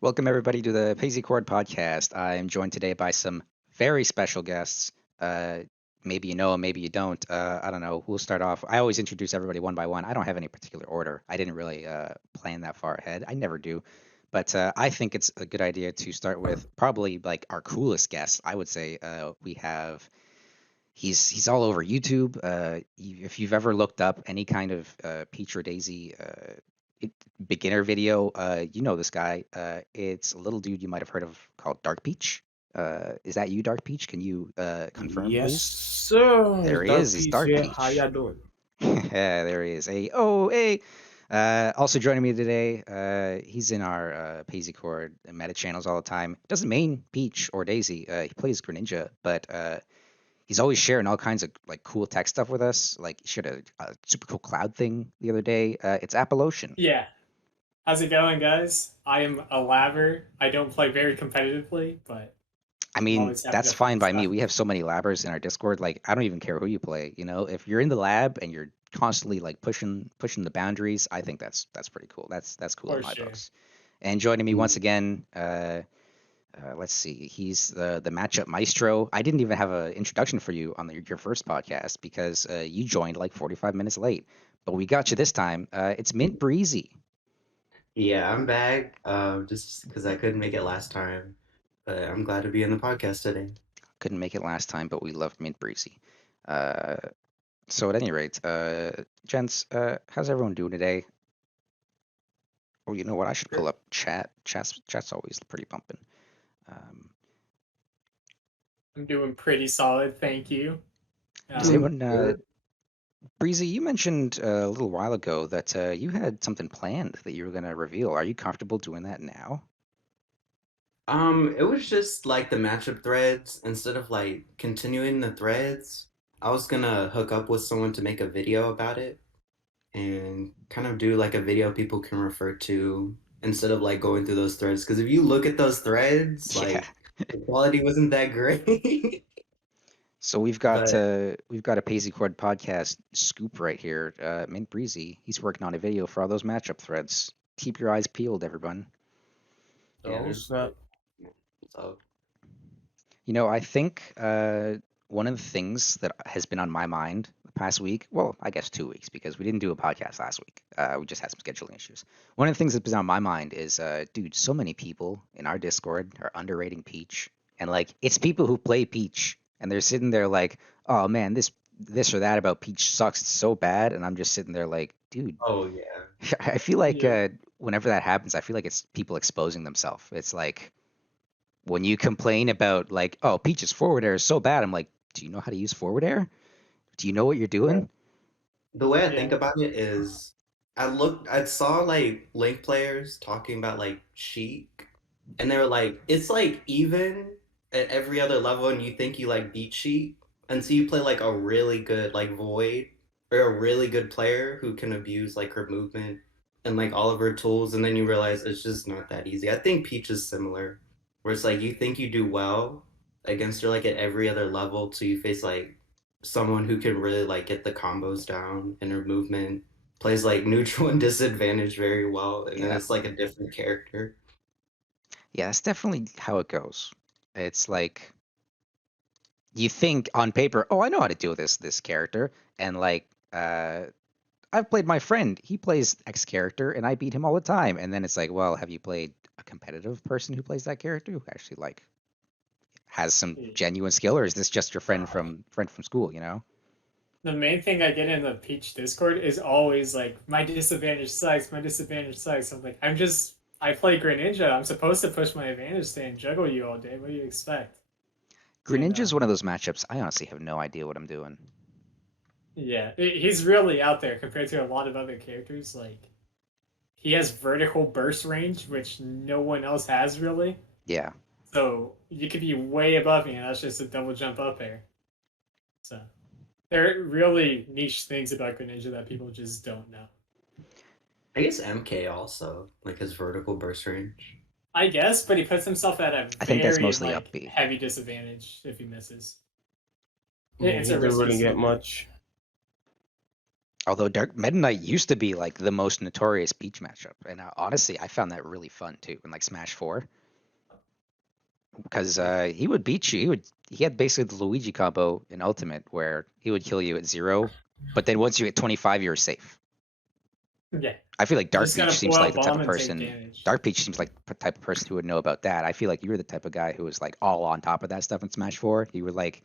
Welcome, everybody, to the Paisycord Podcast. I am joined today by some very special guests. Uh, Maybe you know them, maybe you don't. I don't know. We'll start off. I always introduce everybody one by one. I don't have any particular order. I didn't really plan that far ahead. I never do. But I think it's a good idea to start with probably like our coolest guest. I would say we have. He's all over YouTube. If you've ever looked up any kind of Peach or Daisy it, beginner video, you know this guy. It's a little dude you might have heard of called Dark.Pch. Is that you, Dark.Pch? Can you confirm, Yes, please? sir. There It's he is. He's Dark.Pch here. How Dark.Pch. y'all doing? Yeah, there he is. Hey. Also joining me today, he's in our Paisycord meta channels all the time. Doesn't main Peach or Daisy. He plays Greninja, but he's always sharing all kinds of like cool tech stuff with us. Like he shared a super cool cloud thing the other day. It's Apolotion. Yeah. How's it going, guys? I am a laver. I don't play very competitively, but I I'm mean, always happy that's to fine find by me. stuff. We have so many labbers in our Discord. Like, I don't even care who you play. You know, if you're in the lab and you're constantly like pushing the boundaries, I think that's pretty cool. That's cool in For my sure. books. And joining me once Mm. again, let's see, he's the matchup maestro. I didn't even have an introduction for you on your first podcast because you joined like 45 minutes late, but we got you this time. It's Mint Breezy. Yeah, I'm back. Just because I couldn't make it last time, but I'm glad to be in the podcast today. Couldn't make it last time, but we loved Mint Breezy. Uh, so at any rate, gents, how's everyone doing today? Oh, you know what? I should pull up chat. Chat's always pretty bumping. Um, I'm doing pretty solid, thank you. does Um, Doing anyone, good. Breezy? You mentioned a little while ago that you had something planned that you were going to reveal. Are you comfortable doing that now? It was just like the matchup threads. Instead of like continuing the threads, I was gonna hook up with someone to make a video about it and kind of do like a video people can refer to instead of like going through those threads. Because if you look at those threads, Yeah. like the quality wasn't that great. So But we've got a Paisycord podcast scoop right here. Mint Breezy, he's working on a video for all those matchup threads. Keep your eyes peeled, everyone. yeah, Oh, snap. so You know, I think one of the things that has been on my mind the past week, well, I guess 2 weeks, because we didn't do a podcast last week. We just had some scheduling issues. One of the things that's been on my mind is, dude, so many people in our Discord are underrating Peach, and like it's people who play Peach, and they're sitting there like, oh man, this or that about Peach sucks, it's so bad, and I'm just sitting there like, dude, oh yeah. I feel like yeah. whenever that happens, I feel like it's people exposing themselves. It's like when you complain about like, oh, Peach's forward air is so bad, I'm like, do you know how to use forward air? Do you know what you're doing? The way I think Yeah. about it is, I saw like Link players talking about like Sheik, and they were like, it's like even at every other level, and you think you like beat Sheik, until you play like a really good like Void or a really good player who can abuse like her movement and like all of her tools, and then you realize it's just not that easy. I think Peach is similar, where it's like you think you do well against her like at every other level till you face like someone who can really like get the combos down and her movement plays like neutral and disadvantage very well, and then Yeah. it's like a different character. Yeah, that's definitely how it goes. It's like you think on paper, oh, I know how to deal with this character, and like I've played my friend, he plays X character, and I beat him all the time, and then it's like, well, have you played a competitive person who plays that character who actually like has some Yeah. genuine skill, or is this just your friend from school? You know? The main thing I get in the Peach Discord is always like, my disadvantage sucks, my disadvantage sucks. I'm like, I play Greninja. I'm supposed to push my advantage stay and juggle you all day. What do you expect? And Greninja is one of those matchups. I honestly have no idea what I'm doing. yeah, he's really out there compared to a lot of other characters. Like, he has vertical burst range, which no one else has really. Yeah. So you could be way above me, and that's just a double jump up air. So there are really niche things about Greninja that people just don't know. I guess MK also like his vertical burst range. I guess, but he puts himself at a I think that's very mostly like upbeat. heavy disadvantage if he misses. Yeah, It's he a didn't risky really get skill. much. Although Dark Meta Knight used to be like the most notorious Peach matchup, and honestly, I found that really fun too in like Smash Four, because he would beat you. He had basically the Luigi combo in Ultimate, where he would kill you at 0, but then once you hit 25, you're safe. Yeah. I feel like You just gotta Dark.Pch pull seems like out the type bomb of and take person. damage. Dark.Pch seems like the type of person who would know about that. I feel like you were the type of guy who was like all on top of that stuff in Smash Four. You were like,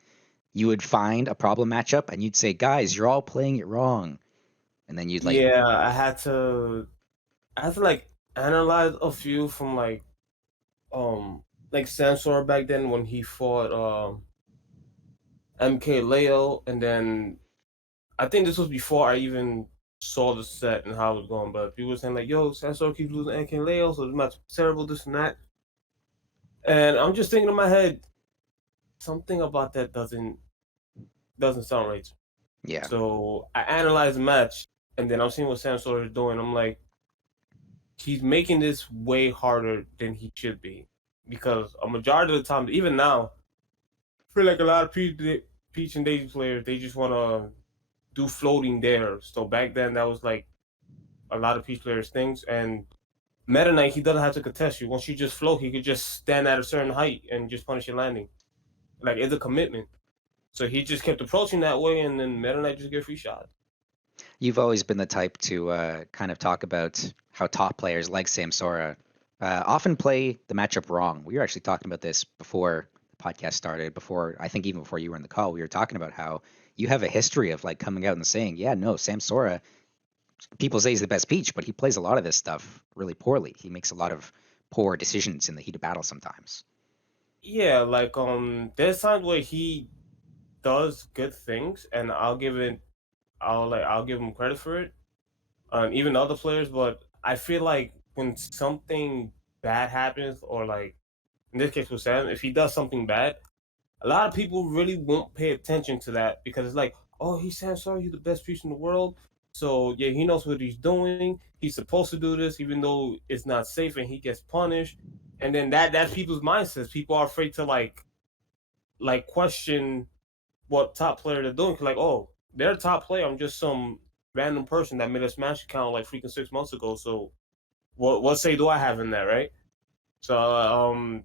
you would find a problem matchup and you'd say, guys, you're all playing it wrong, and then you'd like, Yeah, I had to like analyze a few from like Sansor back then when he fought MK Leo, and then I think this was before I even saw the set and how it was going. But people were saying like, "Yo, Sansor keeps losing MK Leo, so this match is terrible, this and that." And I'm just thinking in my head, something about that doesn't sound right. yeah, So I analyze the match, and then I'm seeing what Sansor is doing. I'm like, he's making this way harder than he should be, because a majority of the time, even now, I feel like a lot of Peach and Daisy players, they just want to do floating there. So back then, that was like a lot of Peach players' things. And Meta Knight, he doesn't have to contest you. Once you just float, he could just stand at a certain height and just punish your landing. Like, it's a commitment. So he just kept approaching that way, and then Meta Knight just get free shots. you've always been the type to kind of talk about how top players like Samsora often play the matchup wrong. We were actually talking about this before the podcast started, before I think even before you were in the call, we were talking about how you have a history of like coming out and saying, yeah, no, Samsora, people say he's the best Peach, but he plays a lot of this stuff really poorly. He makes a lot of poor decisions in the heat of battle sometimes. Yeah, like there's times where he does good things, and I'll give him credit for it. Even other players, but I feel like when something bad happens, or like in this case with Sam, if he does something bad, a lot of people really won't pay attention to that, because it's like, oh, he's Sam Sorry, he's the best piece in the world. So yeah, he knows what he's doing. He's supposed to do this, even though it's not safe, and he gets punished. And then that's people's mindsets. People are afraid to like question what top player they're doing. Like, oh, they're a top player. I'm just some random person that made a Smash account like freaking 6 months ago. So what say do I have in that, right? So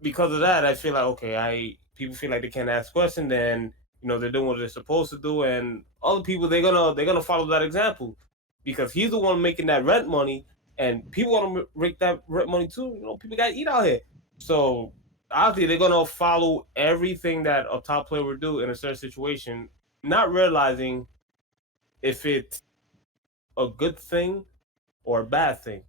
because of that, I feel like, okay, I people feel like they can't ask questions, then they're doing what they're supposed to do, and other people, they're gonna follow that example, because he's the one making that rent money, and people want to make that rent money too. People got to eat out here, so obviously they're gonna follow everything that a top player would do in a certain situation, not realizing if it's a good thing or a bad thing.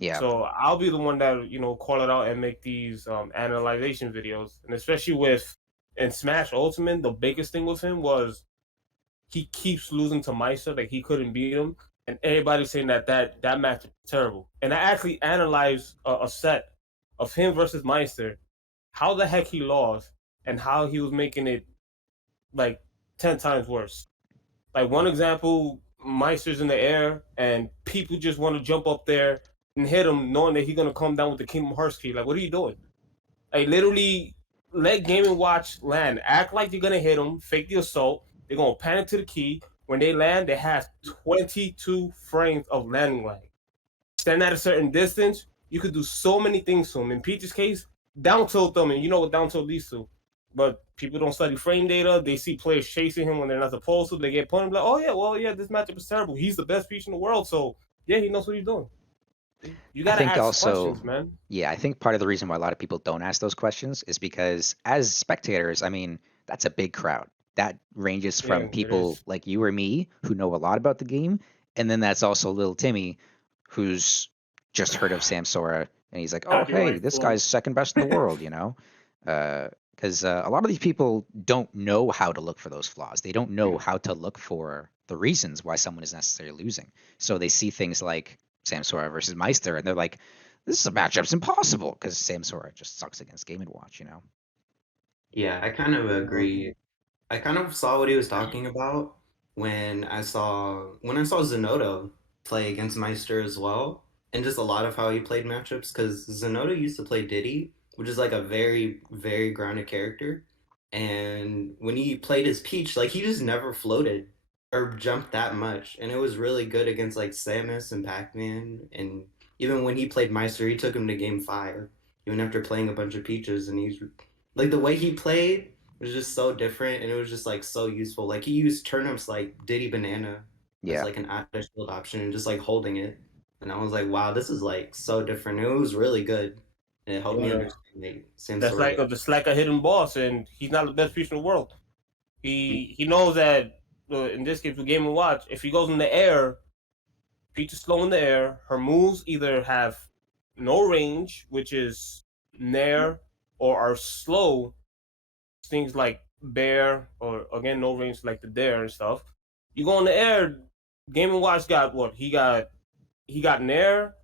Yeah. So I'll be the one that call it out and make these analyzation videos, and especially with in Smash Ultimate, the biggest thing with him was he keeps losing to Meister, like he couldn't beat him, and everybody's saying that match is terrible. And I actually analyzed a set of him versus Meister, how the heck he lost, and how he was making it like 10 times worse. Like, one example, Meister's in the air, and people just want to jump up there and hit him, knowing that he's gonna come down with the Kingdom Hearts key. Like, what are you doing? Like, literally, let Game and Watch land. Act like you're gonna hit him, fake the assault. They're gonna panic to the key. When they land, they have 22 frames of landing lag. Stand at a certain distance, you could do so many things to him. In Peach's case, down tilt them, and you know what down tilt leads to. But people don't study frame data. They see players chasing him when they're not supposed to. They get punished. Like, oh yeah, well yeah, this matchup is terrible. He's the best Peach in the world, so yeah, he knows what he's doing. You I gotta think ask also, questions, man. yeah, I think part of the reason why a lot of people don't ask those questions is because as spectators, I mean, that's a big crowd. That ranges Yeah, from it people is. like you or me who know a lot about the game, and then that's also little Timmy who's just heard of Samsora and he's like, oh, Happy hey, life this blood. guy's second best in the world, you know? Because a lot of these people don't know how to look for those flaws. They don't know how to look for the reasons why someone is necessarily losing. So they see things like Samsora versus Meister, and they're like, this is a matchup's impossible because Samsora just sucks against Game and Watch, you know? Yeah, I kind of agree. I kind of saw what he was talking about when I saw Zenodo play against Meister as well, and just a lot of how he played matchups. Because Zenodo used to play Diddy, which is like a very very grounded character, and when he played his Peach, like he just never floated. or jump that much, and it was really good against like Samus and Pac-Man, and even when he played Meister, he took him to Game 5, even after playing a bunch of Peaches, and he's like the way he played was just so different, and it was just like so useful. Like he used turnips like Diddy Banana as Yeah. like an out of shield option, and just like holding it, and I was like, wow, this is like so different. It was really good, and it helped me Yeah. understand like same That's story. like a hidden boss, and he's not the best piece in the world. He knows that in this case with Game and Watch, if he goes in the air, Peach is slow in the air. Her moves either have no range, which is nair, or are slow. Things like bear, or again no range like the dare and stuff. You go in the air. Game and Watch got what? He got nair.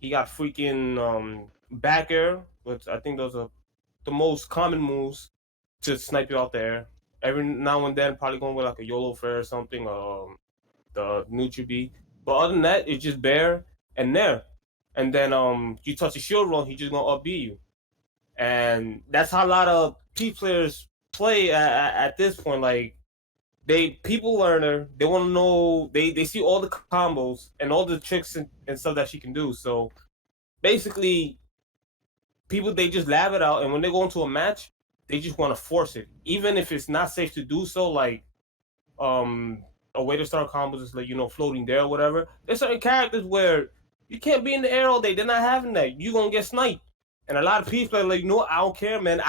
He got freaking back air, which I think those are the most common moves to snipe you out there. Every now and then, probably going with like a YOLO fair or something, the Nutri. But other than that, it's just bear and nair. And then you touch the shield roll, he just gonna upbeat you. And that's how a lot of P players play at this point. Like they people learner, they want to know, they see all the combos and all the tricks and stuff that she can do. So basically, people they just lab it out, and when they go into a match, they just want to force it, even if it's not safe to do so. Like um, a way to start combos is like floating there or whatever. There's certain characters where you can't be in the air all day. They're not having that. You gonna get sniped, and a lot of people are like, no, I don't care, man.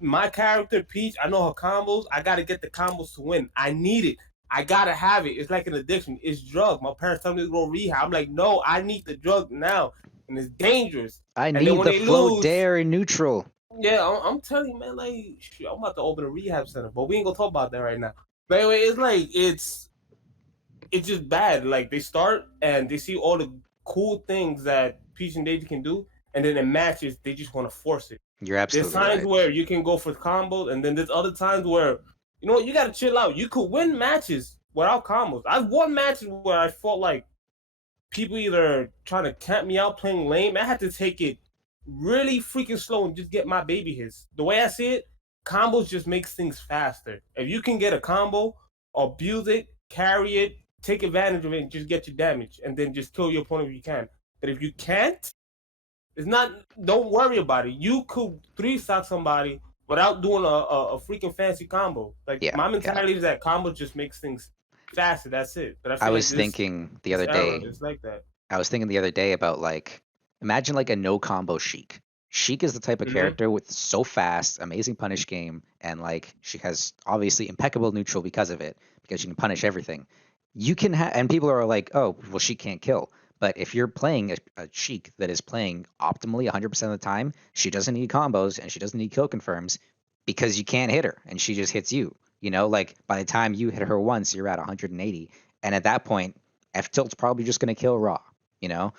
My character Peach, I know her combos. I gotta get the combos to win. I need it. I gotta have it. It's like an addiction. It's drug. My parents tell me to go rehab. I'm like, no, I need the drug now, and it's dangerous. I And then need when the they float lose, dare in neutral. yeah, I'm telling you, man. Like, shit, I'm about to open a rehab center, but we ain't gonna talk about that right now. But anyway, it's like it's just bad. Like they start and they see all the cool things that Peach and Daisy can do, and then in matches they just want to force it. You're There's absolutely times right. where you can go for combos, and then there's other times where you gotta chill out. You could win matches without combos. I've won matches where I felt like people either trying to camp me out playing lame. I had to take it really freaking slow and just get my baby hits. The way I see it, combos just makes things faster. If you can get a combo, abuse it, carry it, take advantage of it, and just get your damage, and then just kill your opponent if you can. But if you can't, it's not. Don't worry about it. You could three-stock somebody without doing a freaking fancy combo. Like Yeah, my yeah. mentality is that combo just makes things faster. That's it. But I I feel like was thinking the this other era day. is like that. I was thinking the other day about like, imagine like a no combo Sheik. Sheik is the type of Mm-hmm. character with so fast, amazing punish game, and like she has obviously impeccable neutral because of it, because she can punish everything. You can have, and people are like, oh, well, she can't kill. But if you're playing a Sheik that is playing optimally 100% of the time, she doesn't need combos and she doesn't need kill confirms because you can't hit her and she just hits you. Like by the time you hit her once, you're at 180. And at that point, F tilt's probably just going to kill raw. You know,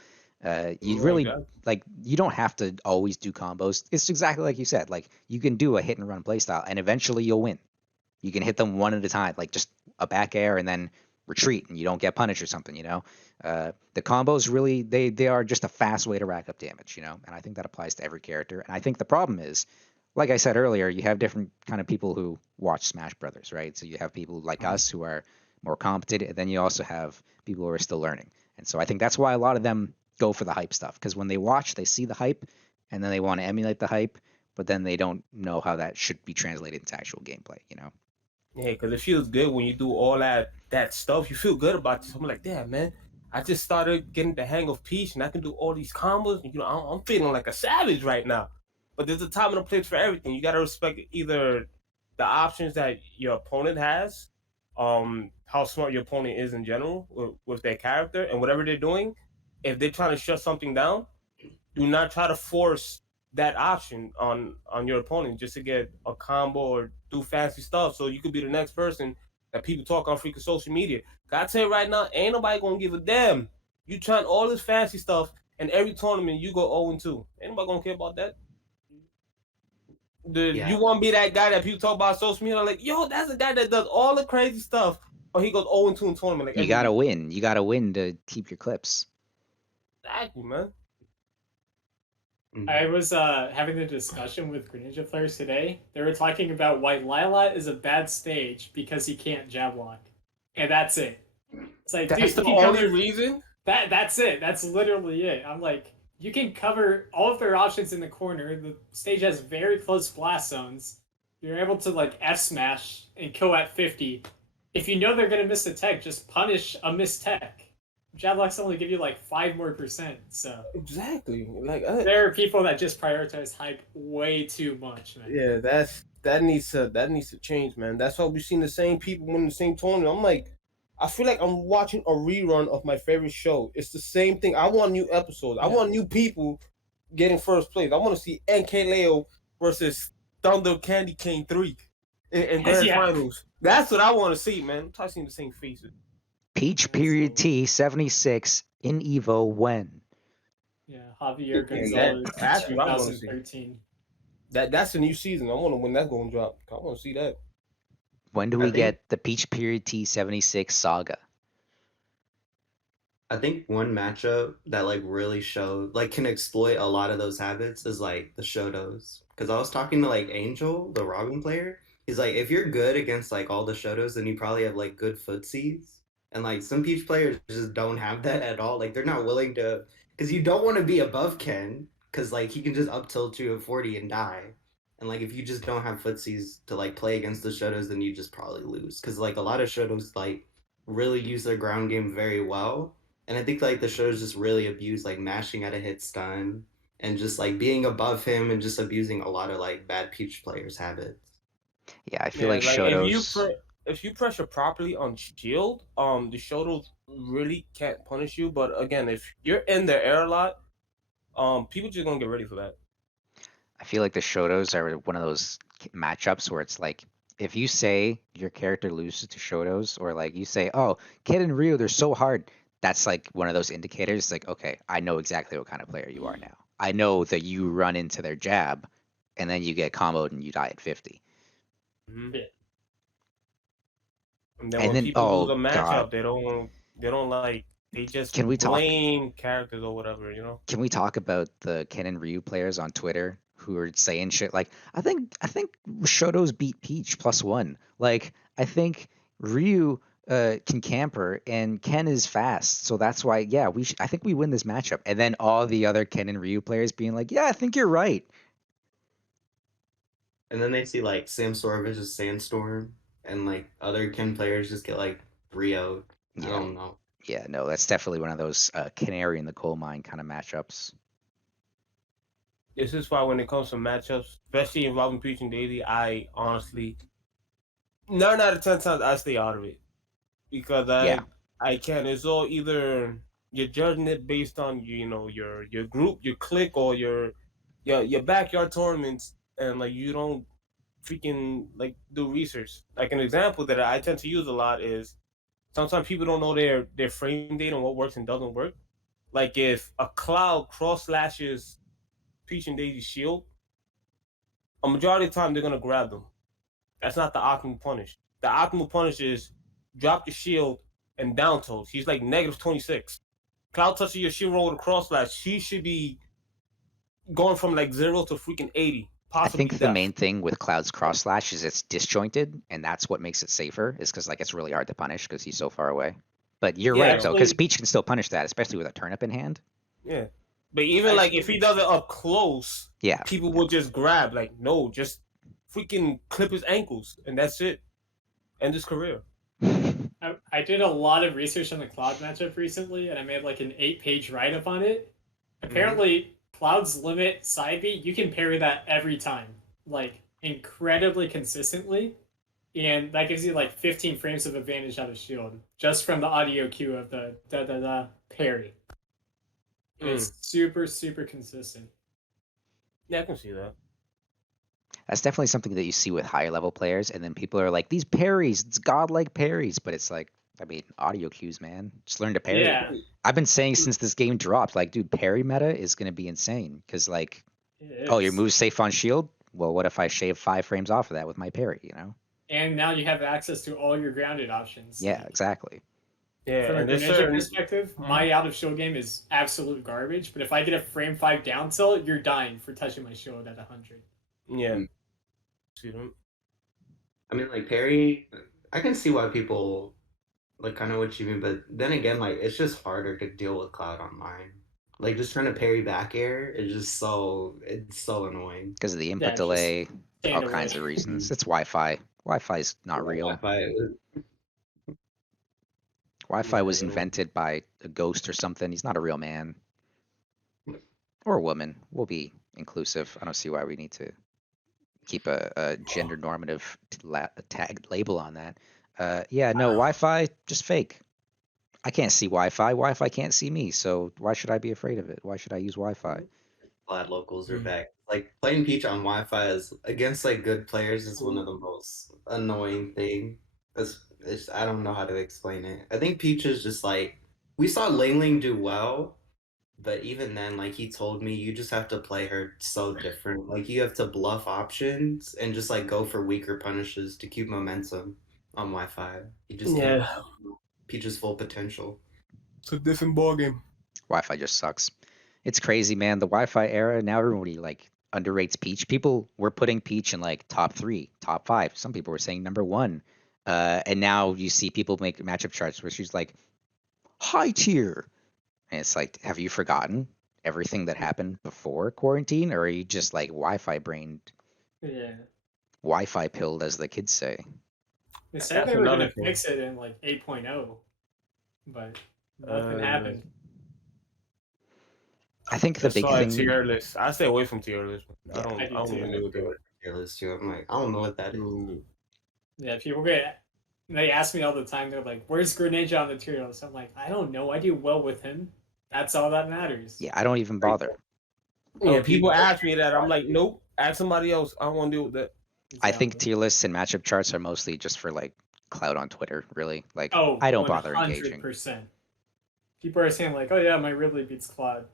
you Like really that. like you don't have to always do combos. It's exactly like you said. Like you can do a hit and run playstyle, and eventually you'll win. You can hit them one at a time, like just a back air and then retreat, and you don't get punished or something. The combos really they are just a fast way to rack up damage. And I think that applies to every character. And I think the problem is, like I said earlier, you have different kind of people who watch Smash Brothers, right? So you have people like Mhm. us who are more competent, and then you also have people who are still learning. And so I think that's why a lot of them go for the hype stuff, because when they watch, they see the hype, and then they want to emulate the hype, but then they don't know how that should be translated into actual gameplay. Yeah, because it feels good when you do all that stuff. You feel good about it. I'm like, damn, man. I just started getting the hang of Peach, and I can do all these combos. And, I'm feeling like a savage right now. But there's a time and a place for everything. You gotta respect either the options that your opponent has, how smart your opponent is in general with their character, and whatever they're doing. If they're trying to shut something down, do not try to force that option on your opponent just to get a combo or do fancy stuff so you could be the next person that people talk on freaking social media. I tell you right now, ain't nobody gonna give a damn. You trying all this fancy stuff, and every tournament you go 0-2. Ain't nobody gonna care about that. Yeah, You want to be that guy that people talk about on social media, like, yo, that's the guy that does all the crazy stuff, but he goes 0-2 in tournament like You every gotta week. win. You gotta win to keep your clips. Exactly, man. I was having a discussion with Greninja players today. They were talking about why Lila is a bad stage because he can't jab lock. and that's it. It's like, That's dude, the you can only cover reason. that's it. That's literally it. I'm like, you can cover all of their options in the corner. The stage has very close blast zones. You're able to like F smash and kill at 50. If you know they're gonna miss a tech, just punish a missed tech. Jab locks only give you like 5% more. So Exactly. Like there are people that just prioritize hype way too much, man. yeah, that needs to change, man. That's why we've seen the same people win the same tournament. I'm like, I feel like I'm watching a rerun of my favorite show. It's the same thing. I want new episodes. I want new people getting first place. I want to see NK Leo versus Thunder Candy Cane 3 in grand finals. That's what I want to see, man. I'm tired of seeing the same faces. Peach period T 76 in Evo when? Yeah, Javier And Gonzalez, that's what I want to see. 2013. That's a new season. I wonder when that's going to drop. I want to see that. When do we get the Peach period T 76 saga? I think one matchup that like really showed like can exploit a lot of those habits is like the Shotos. Because I was talking to like Angel, the Robin player. He's like, if you're good against like all the Shotos, then you probably have like good footsies. And like some Peach players just don't have that at all. Like they're not willing to, because you don't want to be above Ken, because like he can just up tilt you at 40 and die. And like if you just don't have footsies to like play against the Shotos, then you just probably lose. Because like a lot of Shotos like really use their ground game very well. And I think like the show's just really abused like mashing at a hit stun and just like being above him and just abusing a lot of like bad Peach players' habits. Yeah, I feel like Shotos. If you pressure properly on shield, the Shotos really can't punish you. But again, if you're in the air a lot, people just gonna get ready for that. I feel like the Shotos are one of those matchups where it's like, if you say your character loses to Shotos, or like you say, oh, Kid and Ryu, they're so hard, that's like one of those indicators. Like, okay, I know exactly what kind of player you are now. I know that you run into their jab, and then you get comboed and you die at 50. Mm-hmm. Yeah. And then when people lose a matchup, they don't like, they just blame characters or whatever, you know. Can we talk about the Ken and Ryu players on Twitter who are saying shit like, I think Shotos beat Peach +1. Like, I think Ryu can camper and Ken is fast, so that's why I think we win this matchup. And then all the other Ken and Ryu players being like, yeah, I think you're right. And then they see like Sam Sorovich's Sandstorm and like other Ken players just get like Rio. I don't know. Yeah, no, that's definitely one of those canary in the coal mine kind of matchups. This is why when it comes to matchups, especially involving Peach and Daisy, I honestly 9 out of 10 times I stay out of it. Because I can't. It's all either you're judging it based on your group, your clique, or your backyard tournaments, and like you don't freaking like do research. Like an example that I tend to use a lot is sometimes people don't know their frame data and what works and doesn't work. Like if a Cloud cross slashes Peach and Daisy shield, a majority of the time they're gonna grab them. That's not the optimal punish. The optimal punish is drop your shield and down tilt. He's like -26. Cloud touches your shield roll with a cross slash. She should be going from like 0 to freaking 80. I think the main thing with Cloud's cross slash is it's disjointed, and that's what makes it safer. Is because like it's really hard to punish because he's so far away. But you're right though, because Peach can still punish that, especially with a turnip in hand. Yeah, but even like if he does it up close, people will just grab. Like no, just freaking clip his ankles, and that's it. End his career. I did a lot of research on the Cloud matchup recently, and I made like an 8-page write-up on it. Apparently, Cloud's limit side beat, you can parry that every time, like incredibly consistently, and that gives you like 15 frames of advantage out of shield just from the audio cue of the da-da-da parry. It's super, super consistent. Yeah, I can see that. That's definitely something that you see with higher level players, and then people are like, these parries, it's godlike parries, but it's like, I mean, audio cues, man. Just learn to parry. Yeah. I've been saying since this game dropped, like, dude, parry meta is going to be insane, because like, your move's safe on shield? Well, what if I shave 5 frames off of that with my parry, you know? And now you have access to all your grounded options. Yeah, exactly. Yeah, from a Greninja perspective, my out of shield game is absolute garbage, but if I get a frame 5 down tilt, you're dying for touching my shield at 100. Yeah. I mean, like parry, I can see why people like kind of what you mean, but then again, like it's just harder to deal with Cloud online. Like just trying to parry back air is just it's so annoying. Because of the input Yeah, just delay, all stand kinds away. of reasons. It's Wi-Fi. Wi-Fi's not real. Wi-Fi was invented by a ghost or something. He's not a real man or woman. We'll be inclusive. I don't see why we need to keep a gender normative tag label on that. Yeah, no, Wi-Fi just fake. I can't see Wi-Fi. Wi-Fi can't see me. So why should I be afraid of it? Why should I use Wi-Fi? Glad locals are back. Like playing Peach on Wi-Fi is against like good players is one of the most annoying thing. It's I don't know how to explain it. I think Peach is just like we saw Ling Ling do well, but even then, like he told me, you just have to play her so different. Like you have to bluff options and just like go for weaker punishes to keep momentum on Wi-Fi. You just can't Peach's full potential. It's a different ballgame. Wi-Fi just sucks. It's crazy, man. The Wi-Fi era, now everybody like underrates Peach. People were putting Peach in like top 3, top 5. Some people were saying number 1. And now you see people make matchup charts where she's like high tier. And it's like, have you forgotten everything that happened before quarantine? Or are you just like Wi-Fi brained, Yeah. Wi-Fi pilled, as the kids say? They said they were going to fix it in like 8.0, but nothing happened. I think the big thing. Tier list. I stay away from tier list. Yeah, I don't even know what they were. Tier list too. I'm like, I don't know what that is. Yeah, people they ask me all the time. They're like, "Where's Greninja on the tier list?" I'm like, I don't know. I do well with him. That's all that matters. Yeah, I don't even bother. Yeah, people ask me that. I'm like, nope. Ask somebody else. I don't want to deal with that. Exactly. I think tier lists and matchup charts are mostly just for like clout on Twitter. Really, like I don't bother engaging. 100%. People are saying like, "Oh yeah, my Ridley beats Cloud."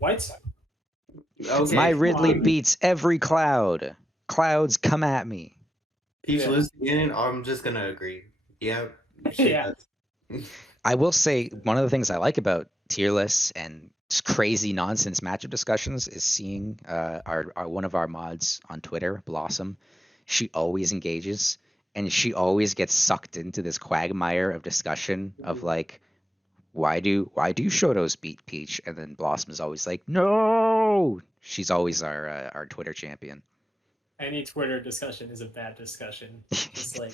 What? Okay, my Ridley beats every Cloud. Clouds come at me. Peach losing in, I'm just gonna agree. Yeah. Yeah. I will say one of the things I like about tier lists and crazy nonsense matchup discussions is seeing our one of our mods on Twitter, Blossom. She always engages and she always gets sucked into this quagmire of discussion of like, why do Shotos beat Peach? And then Blossom is always like, no. She's always our Twitter champion. Any Twitter discussion is a bad discussion. It's like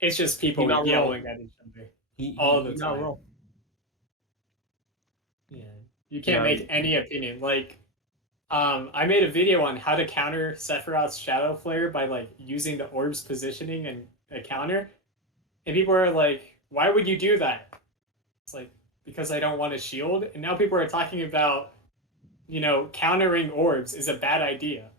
it's just people yelling at each other all the time. Wrong. Yeah, you can't make any opinion. Like, I made a video on how to counter Sephiroth's Shadow Flare by like using the orb's positioning and a counter, and people are like, "Why would you do that?" It's like, because I don't want to shield. And now people are talking about, countering orbs is a bad idea.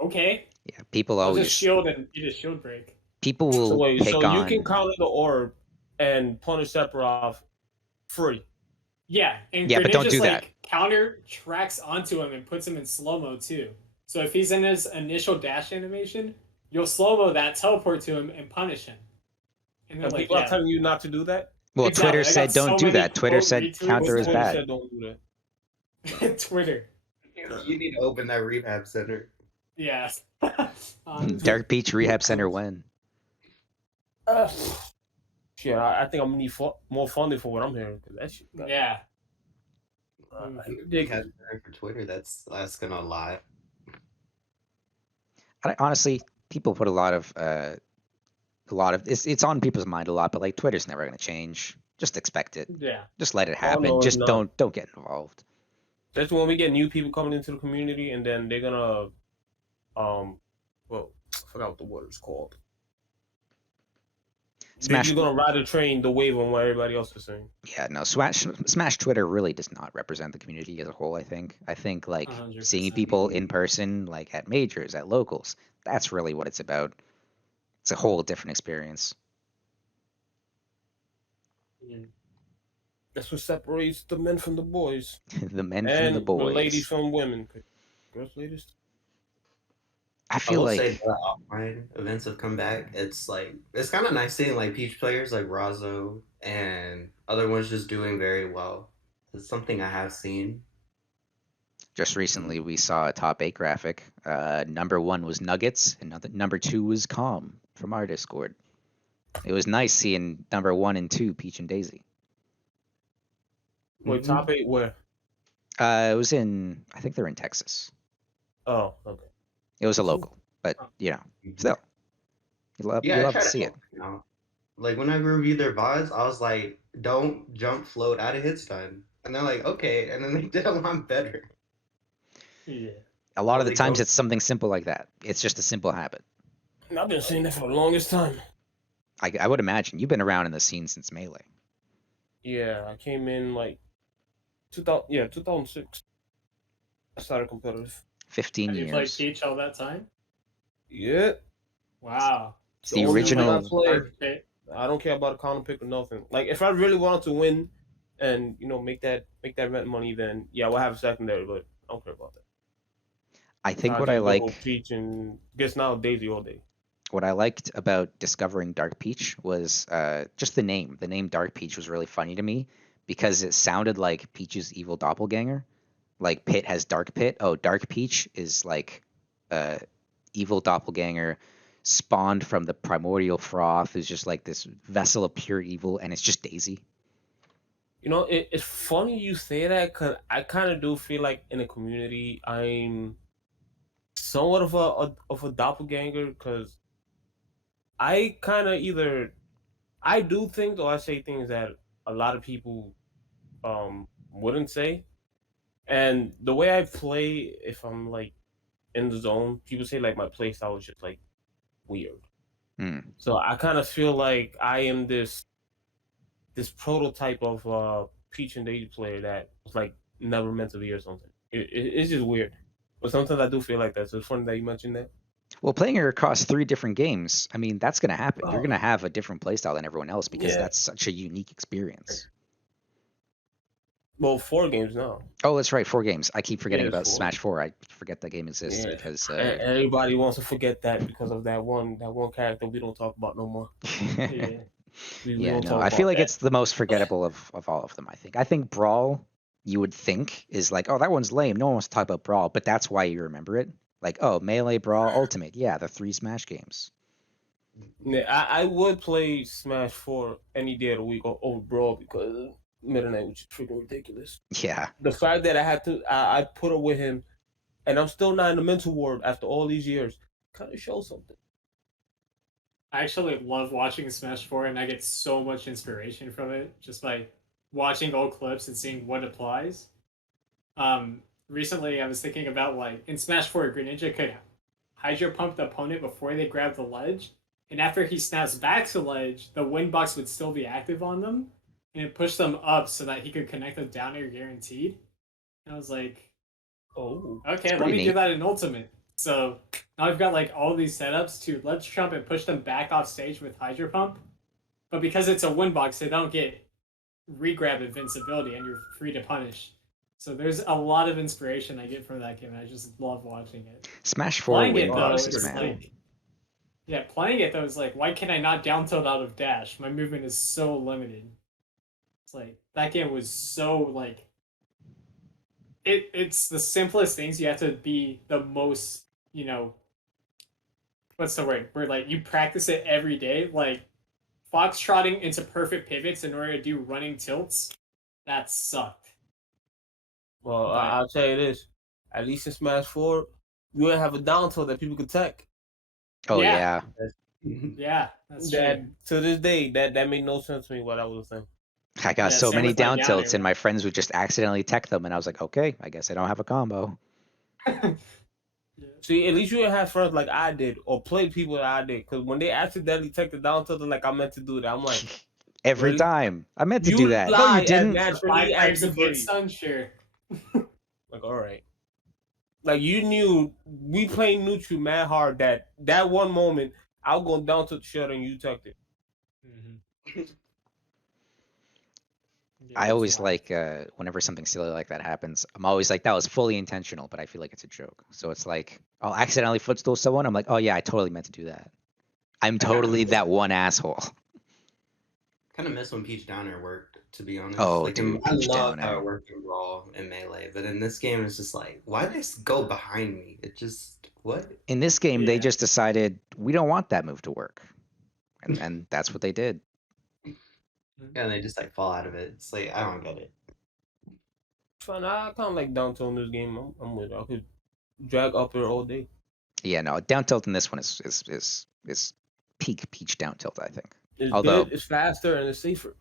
Okay. Yeah, people always just shield and eat a shield break. People will pick on. You can counter the orb and punish Sephiroth free. Yeah, and but don't do that. Counter tracks onto him and puts him in slow-mo too. So if he's in his initial dash animation, you'll slow-mo that, teleport to him, and punish him. And they're people are telling you not to do that? Well, exactly. Twitter said don't do that. Twitter said counter is bad. Said don't do that. Twitter. You need to open that rehab center. Yeah. Dark.Pch rehab center when? Yeah, I think I'm gonna need more funding for what I'm hearing. That shit. Yeah. Big for Twitter. That's gonna lie. Honestly, people put a lot of it's on people's mind a lot, but like Twitter's never gonna change. Just expect it. Yeah. Just let it happen. No, just don't get involved. That's when we get new people coming into the community, and then they're gonna, well, I forgot what the word is called. Smash. You're gonna ride the train, the wave on what everybody else is saying. Yeah, no. Smash Twitter really does not represent the community as a whole. I think like 100%. Seeing people in person, like at majors, at locals, that's really what it's about. It's a whole different experience. Yeah. That's what separates the men from the boys. The men from the boys. The ladies from women. Girls, ladies. I feel like say the offline events have come back. It's kind of nice seeing like Peach players like Razo and other ones just doing very well. It's something I have seen. Just recently, we saw a top 8 graphic. Number 1 was Nuggets, and number 2 was Calm from our Discord. It was nice seeing number 1 and 2, Peach and Daisy. Wait, Mhm. top 8 where? It was in, I think they're in Texas. Oh, okay. It was a local, but still, Yeah, you I love try to to see it. help, you know. Like when I reviewed their VODs, I was like, "Don't jump float out of hit stun," and they're like, "Okay," and then they did a lot better. Yeah. A lot of the Really times don't. it's something simple like that. It's just a simple habit. And I've been saying that for the longest time. I would imagine you've been around in the scene since Melee. Yeah, I came in like 2006. I started competitive. 15 Have you played years. Peach all that time? Yeah. Wow. It's The the only thing I original. play, Dark.Pch. I don't care about a counter pick or nothing. Like if I really wanted to win and make that rent money, then yeah, we'll have a secondary, but I don't care about that. I think I what I just go like, Peach and guess now Daisy all day. what I liked about discovering Dark.Pch was just the name. The name Dark.Pch was really funny to me because it sounded like Peach's evil doppelganger. Like Pit has Dark Pit. Oh, Dark.Pch is like evil doppelganger spawned from the primordial froth, who's just like this vessel of pure evil, and it's just Daisy. It's funny you say that because I kind of do feel like in the community I'm somewhat of a doppelganger because I kind of either I do things or I say things that a lot of people wouldn't say. And the way I play, if I'm like in the zone, people say like my play style is just like weird. Hmm. So I kind of feel like I am this prototype of Peach and Daisy player that was like never meant to be or something. It's just weird. But sometimes I do feel like that. So it's funny that you mentioned that. Well, playing her across 3 different games, I mean, that's going to happen. You're Oh. going to have a different playstyle than everyone else because Yeah. that's such a unique experience. Well, 4 games now. Oh, that's right, 4 games. I keep forgetting Yeah, about 4. Smash 4. I forget that game exists Yeah. because And everybody wants to forget that because of that one character we don't talk about no more. Yeah. We yeah, don't no, talk I feel about like that. it's the most forgettable of all of them, I think. I think Brawl, you would think, is like, oh, that one's lame. No one wants to talk about Brawl, but that's why you remember it. Like, oh, Melee, Brawl, Ultimate. Yeah, the 3 Smash games. Yeah, I would play Smash 4 any day of the week over Brawl because Meta Knight was just freaking ridiculous. Yeah. The fact that I put up with him and I'm still not in the mental ward after all these years kind of shows something. I actually love watching Smash 4 and I get so much inspiration from it just by watching old clips and seeing what applies. Recently I was thinking about like in Smash 4 Greninja could Hydro Pump the opponent before they grab the ledge, and after he snaps back to ledge, the wind box would still be active on them, and it pushed them up so that he could connect them down air guaranteed. And I was like, Oh, okay, let pretty me neat. do that in Ultimate. So now I've got like all these setups to ledge jump and push them back off stage with Hydro Pump. But because it's a wind box, they don't get regrab invincibility and you're free to punish. So there's a lot of inspiration I get from that game, and I just love watching it. Smash 4 Playing wind it though, boxes, it's man. like, yeah, playing it though is like, why can I not down tilt out of dash? My movement is so limited. It's like that game was so like, it's the simplest things. You have to be the most, what's the word? Where like you practice it every day, like foxtrotting into perfect pivots in order to do running tilts. That sucked. well, But- I'll tell you this. At least in Smash 4, you would have a down tilt that people could tech. Oh, Yeah. yeah. Yeah, that's That true. to this day, that made no sense to me what I was saying. I got Yeah, so same many with, like, down down tilts, air. and my friends would just accidentally tech them, and I was like, okay, I guess I don't have a combo. See, at least you didn't have friends like I did, or played people that I did. Because when they accidentally tech the down tilt, they're like I meant to do that. I'm like, Every Really? time. I meant to You do that. No, lie you as didn't. naturally 5 as frames you of hit breathe. stun, sure. Like, all right. Like you knew we played neutral mad hard that one moment I'll go down to the shot and you teched it. I always like whenever something silly like that happens, I'm always like, that was fully intentional, but I feel like it's a joke. So it's like, I'll accidentally footstool someone. I'm like, oh yeah, I totally meant to do that. I'm totally that one asshole. Kind of miss when Peach Downer worked, to be honest. Oh, like, dude, I Peach love Downer. how it worked in Brawl and Melee, but in this game, it's just like, why did this go behind me? It just, what? In this game, they Yeah. just decided we don't want that move to work. and that's what they did. And they just like fall out of it. It's like I don't get it. Fun. I kind of like down tilt in this game. I'm with it. I could drag up there all day. Yeah, no, down tilt in this one is peak Peach down tilt, I think. It's Although- good, it's faster, and it's safer.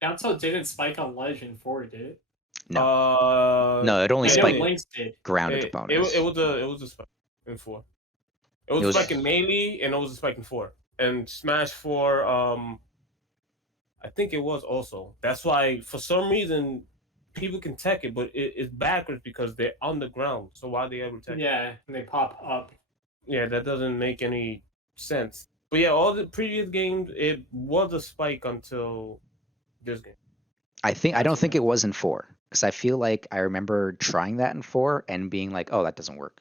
Down tilt didn't spike on ledge in 4, did it? No, it only I know spiked Link's did. grounded It opponents. was a spike in 4. It was a spike in melee, and it was a spike in 4. And Smash 4, I think it was also. That's why, for some reason, people can tech it, but it's backwards because they're on the ground. So why they ever tech it? Yeah, and they pop up. Yeah, that doesn't make any sense. But yeah, all the previous games, it was a spike until this game. I don't think it was in 4 because I feel like I remember trying that in 4 and being like, oh, that doesn't work.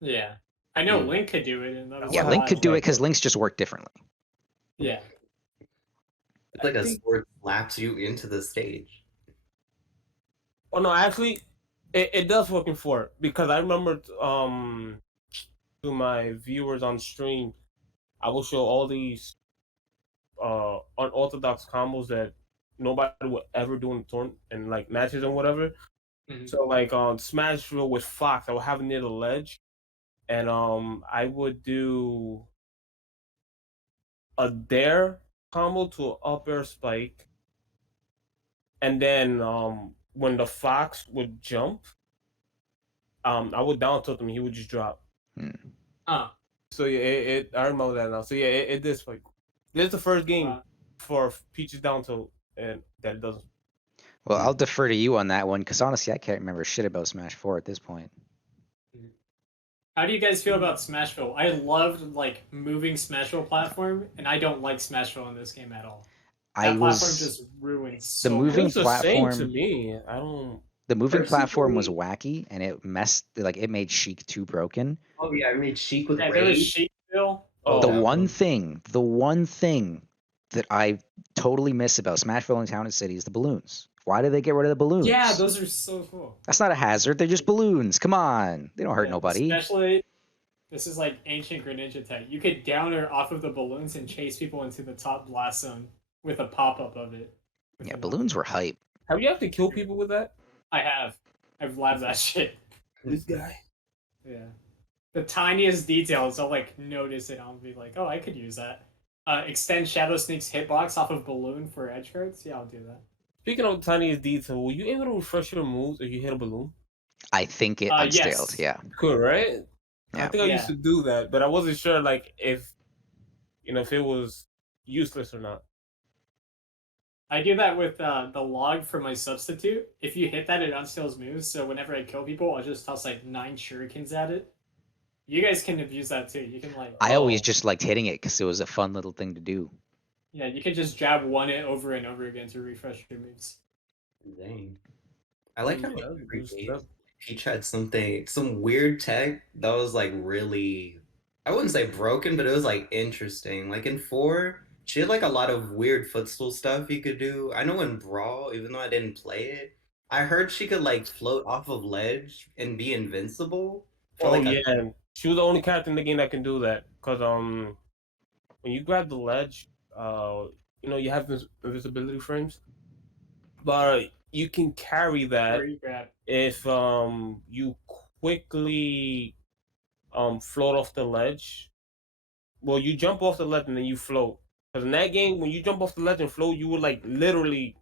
Yeah. I know Hmm. Link could do it. And that was Yeah, the Link last could do it one. because Links just work differently. Yeah. It's like I a think- sword slaps you into the stage. Oh no, actually, it does work in 4 because I remember to my viewers on stream, I will show all these unorthodox combos that nobody would ever do in tournament and like matches and whatever. Mhm. So like on Smashville with Fox, I would have it near the ledge, and I would do a dare combo to an up air spike, and then when the Fox would jump, I would down tilt him, he would just drop. Huh. So yeah, I remember that now. So yeah, it did spike. This is the first game Wow. for Peach's down tilt, and that it doesn't. Well, I'll defer to you on that one because honestly, I can't remember shit about Smash 4 at this point. How do you guys feel about Smashville? I loved like moving Smashville platform, and I don't like Smashville in this game at all. That I platform was just ruins so moving much. It's the same to platform- me. I don't. the moving platform was Personally- wacky and it messed like it made Sheik too broken. Oh yeah, I made Sheik with Yeah, there was rage. Sheepville. Oh, the yeah. one thing that I totally miss about Smashville and Town and City is the balloons. Why did they get rid of the balloons? Yeah, those are so cool. That's not a hazard. They're just balloons. Come on. They don't hurt Yeah, nobody. Especially, this is like ancient Greninja tech. You could downer off of the balloons and chase people into the top blast zone with a pop up of it. With Yeah, the- balloons were hype. Have you have to kill people with that? I have. I've labbed that shit. This guy. Yeah. The tiniest details, I'll like notice it. I'll be like, oh, I could use that. Extend Shadow Sneak's hitbox off of balloon for edge cards. Yeah, I'll do that. Speaking of tiniest detail, were you able to refresh your moves if you hit a balloon? I think it Yes. unscaled. Yeah. Cool, right? I Yeah. think I used Yeah. to do that, but I wasn't sure like if if it was useless or not. I do that with the log for my substitute. If you hit that, it unscales moves. So whenever I kill people, I'll just toss like 9 shurikens at it. You guys can abuse that too. You can like. I always just liked hitting it because it was a fun little thing to do. Yeah, you can just jab one it over and over again to refresh your moves. Dang. I like how Yeah, every just game stuff. Peach had some weird tech that was like really, I wouldn't say broken, but it was like interesting. Like in 4, she had like a lot of weird footstool stuff you could do. I know in Brawl, even though I didn't play it, I heard she could like float off of ledge and be invincible. For, Oh like, yeah, she was the only character in the game that can do that. Cause when you grab the ledge, you have invisibility frames, but you can carry that Where you grab. if you quickly float off the ledge. Well, you jump off the ledge and then you float. Because in that game, when you jump off the ledge and float, you would like literally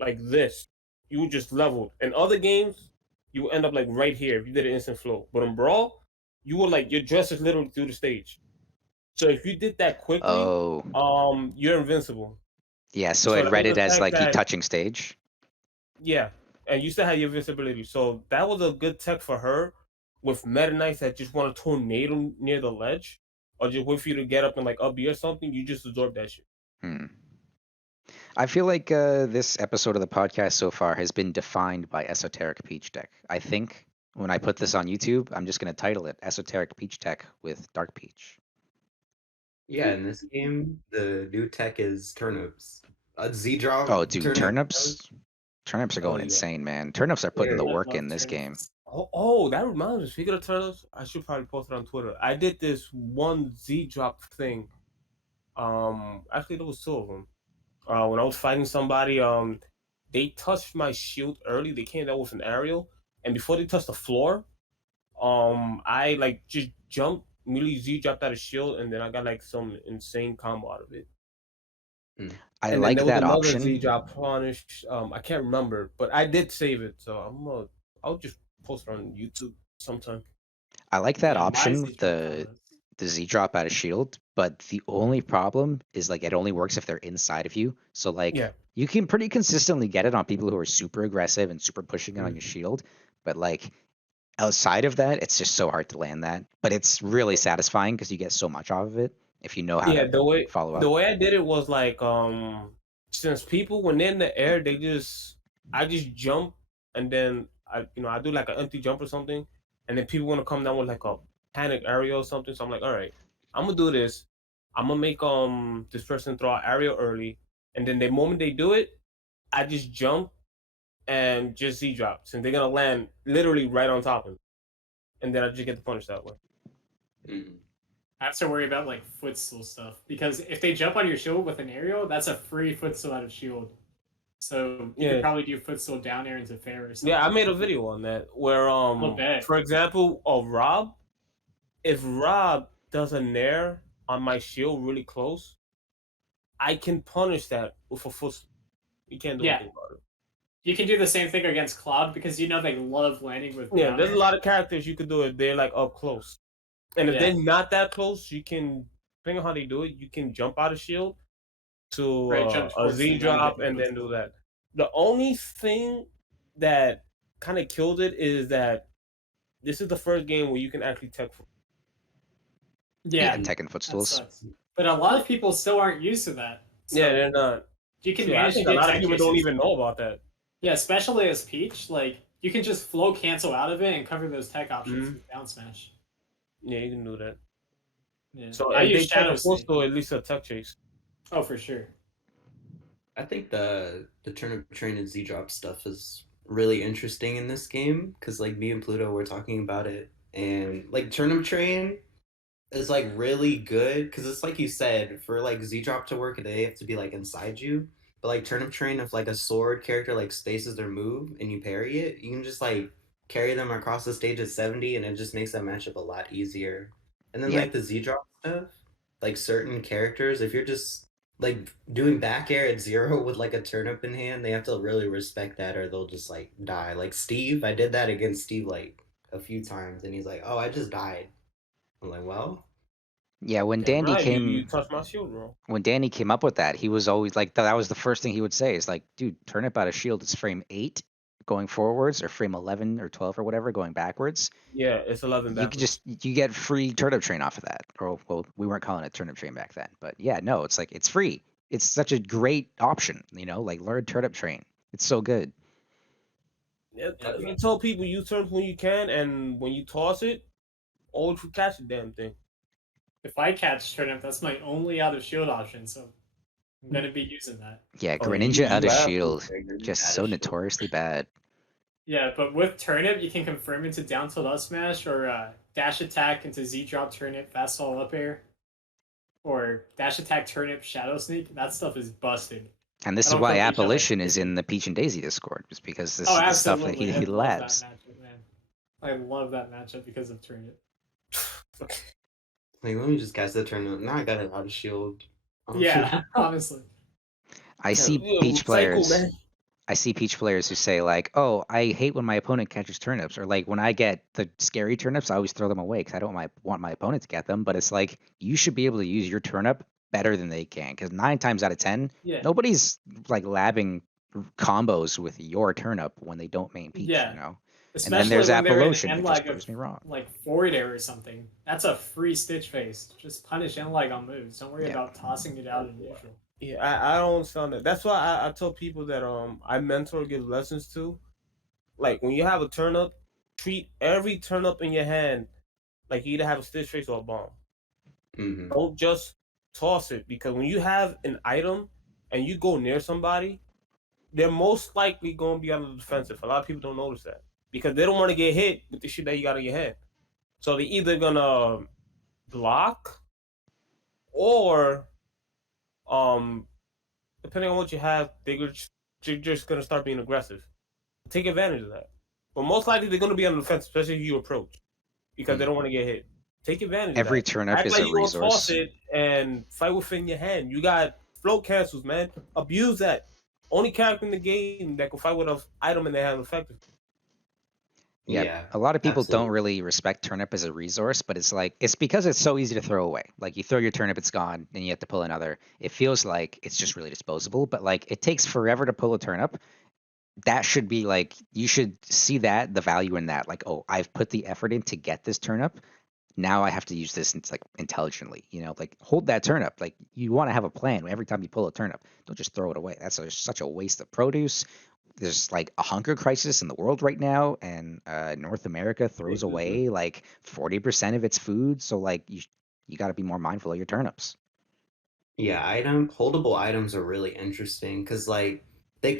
like this. You would just level. In other games, you would end up like right here if you did an instant float. But in Brawl, you would like your dress is literally through the stage. So if you did that quickly, Oh. you're invincible. Yeah, so So it that read was it the as fact like you that- touching stage. Yeah, and you still have your invincibility. So that was a good tech for her with Meta Knights that just want a tornado near the ledge, or just wait for you to get up and like up B or something. You just absorb that shit. I feel like this episode of the podcast so far has been defined by Esoteric Peach Deck. I think when I put this on YouTube, I'm just going to title it Esoteric Peach Deck with Dark.Pch. yeah, in this game, the new tech is turnips. Z drop. Oh, dude, turnips are going yeah. insane, man. Turnips are putting the Yeah. I work love in this game. turnips. Oh, that reminds me. Speaking of turtles, I should probably post it on Twitter. I did this one Z drop thing Actually, there was two of them. When I was fighting somebody, they touched my shield early. They came down with an aerial, and before they touched the floor, I like just jumped, immediately Z dropped out of shield, and then I got like some insane combo out of it. I And then like there was that another Z option. drop punish. I can't remember, but I did save it, so I'll just post it on YouTube sometime. I like that Yeah, my option, Z drop the Z drop out of shield, but the only problem is like it only works if they're inside of you. So like Yeah. you can pretty consistently get it on people who are super aggressive and super pushing it on your shield, but like outside of that, it's just so hard to land that. But it's really satisfying because you get so much off of it if you know how Yeah, to the follow up. way I did it was like since people when they're in the air, I just jump and then I do like an empty jump or something, and then people want to come down with like a panic area or something. So I'm like, all right, I'm gonna do this. I'm gonna make this person throw an area early, and then the moment they do it, I just jump and just Z drops, and they're gonna land literally right on top of me, and then I just get the punish that way. I have to worry about like footstool stuff because if they jump on your shield with an aerial, that's a free footstool out of shield. So you could probably do footstool down air into fair or something. Yeah, I made a video on that where for example, Rob, if Rob does a nair on my shield really close, I can punish that with a footstool. You can't do anything about it. You can do the same thing against Cloud because you know they love landing with. Yeah, there's a lot of characters you could do it. They're like up close, and if they're not that close, you can depending on how they do it, you can jump out of shield to a Z drop and then do that. The only thing that kind of killed it is that this is the first game where you can actually tech. Yeah, tech and footstools. But a lot of people still aren't used to that. So yeah, they're not. You can manage to get a lot of people don't even know about that. Yeah, especially as Peach, like you can just flow cancel out of it and cover those tech options with down smash. Yeah, you can do that. Yeah. So I use Shadow Footstool at least a tech chase. Oh, for sure. I think the turnip train and Z drop stuff is really interesting in this game because like me and Pluto were talking about it, and like turnip train is like really good because it's like you said, for like Z drop to work, they have to be like inside you. But like turnip train, if like a sword character like spaces their move and you parry it, you can just like carry them across the stage at 70, and it just makes that matchup a lot easier. And then like the Z drop stuff, like certain characters, if you're just like doing back air at 0 with like a turnip in hand, they have to really respect that or they'll just like die. Like Steve, I did that against Steve like a few times, and he's like, "Oh, I just died." I'm like, "Well." Yeah, when Dandy came, you touched my shield, bro. When Danny came up with that, he was always like, that was the first thing he would say is like, dude, turnip out of shield is frame 8 going forwards or frame 11 or 12 or whatever going backwards. Yeah, it's 11 backwards. You get free turnip train off of that. Or well, we weren't calling it turnip train back then, but yeah, no, it's like it's free. It's such a great option, like learn turnip train. It's so good. Yeah, you tell people use turnip when you can, and when you toss it, always catch the damn thing. If I catch turnip, that's my only out of shield option, so I'm gonna be using that. Yeah, Greninja out of shield, just so notoriously bad. Yeah, but with turnip, you can confirm into down tilt up smash or dash attack into Z drop turnip fast fall up air, or dash attack turnip shadow sneak. That stuff is busted. And this is why Apolotion is in the Peach and Daisy Discord, just because this is the stuff that he labs. I love that matchup because of turnip. Like, let me just cast the turnip. Now I got it out of shield. Yeah, honestly. I see Peach players. I see Peach players who say like, "Oh, I hate when my opponent catches turnips," or like when I get the scary turnips, I always throw them away because I don't want my opponent to get them. But it's like you should be able to use your turnip better than they can, because 9 times out of 10, nobody's like labbing combos with your turnip when they don't main Peach. Especially and then there's Apolotion, which just proves me wrong. Like forward air or something. That's a free stitch face. Just punish N-lag on moves. Don't worry about tossing it out in neutral. Yeah, I don't understand that. That's why I tell people that I mentor, give lessons to. Like when you have a turnip, treat every turnip in your hand like you either have a stitch face or a bomb. Mm-hmm. Don't just toss it, because when you have an item and you go near somebody, they're most likely going to be on the defensive. A lot of people don't notice that because they don't want to get hit with the shit that you got in your head. So they're either gonna block or depending on what you have, they're just gonna start being aggressive. Take advantage of that. But most likely they're gonna be on the defense, especially if you approach, because they don't want to get hit. Take advantage Every of that. turn up Act is like a you gonna toss resource. it and fight within your hand. You got float cancels, man. Abuse that. Only character in the game that can fight with an item and they have effective. Yeah, a lot of people don't absolutely. really respect turnip as a resource, but it's because it's so easy to throw away. Like you throw your turnip, it's gone, then you have to pull another. It feels like it's just really disposable, but like it takes forever to pull a turnip. That should be like you should see that the value in that. Like, oh, I've put the effort in to get this turnip. Now I have to use this like intelligently. Like hold that turnip. Like you want to have a plan every time you pull a turnip. Don't just throw it away. That's such a waste of produce. There's like a hunger crisis in the world right now, and North America throws away like 40% of its food. So like you got to be more mindful of your turnips. Yeah, holdable items are really interesting because like they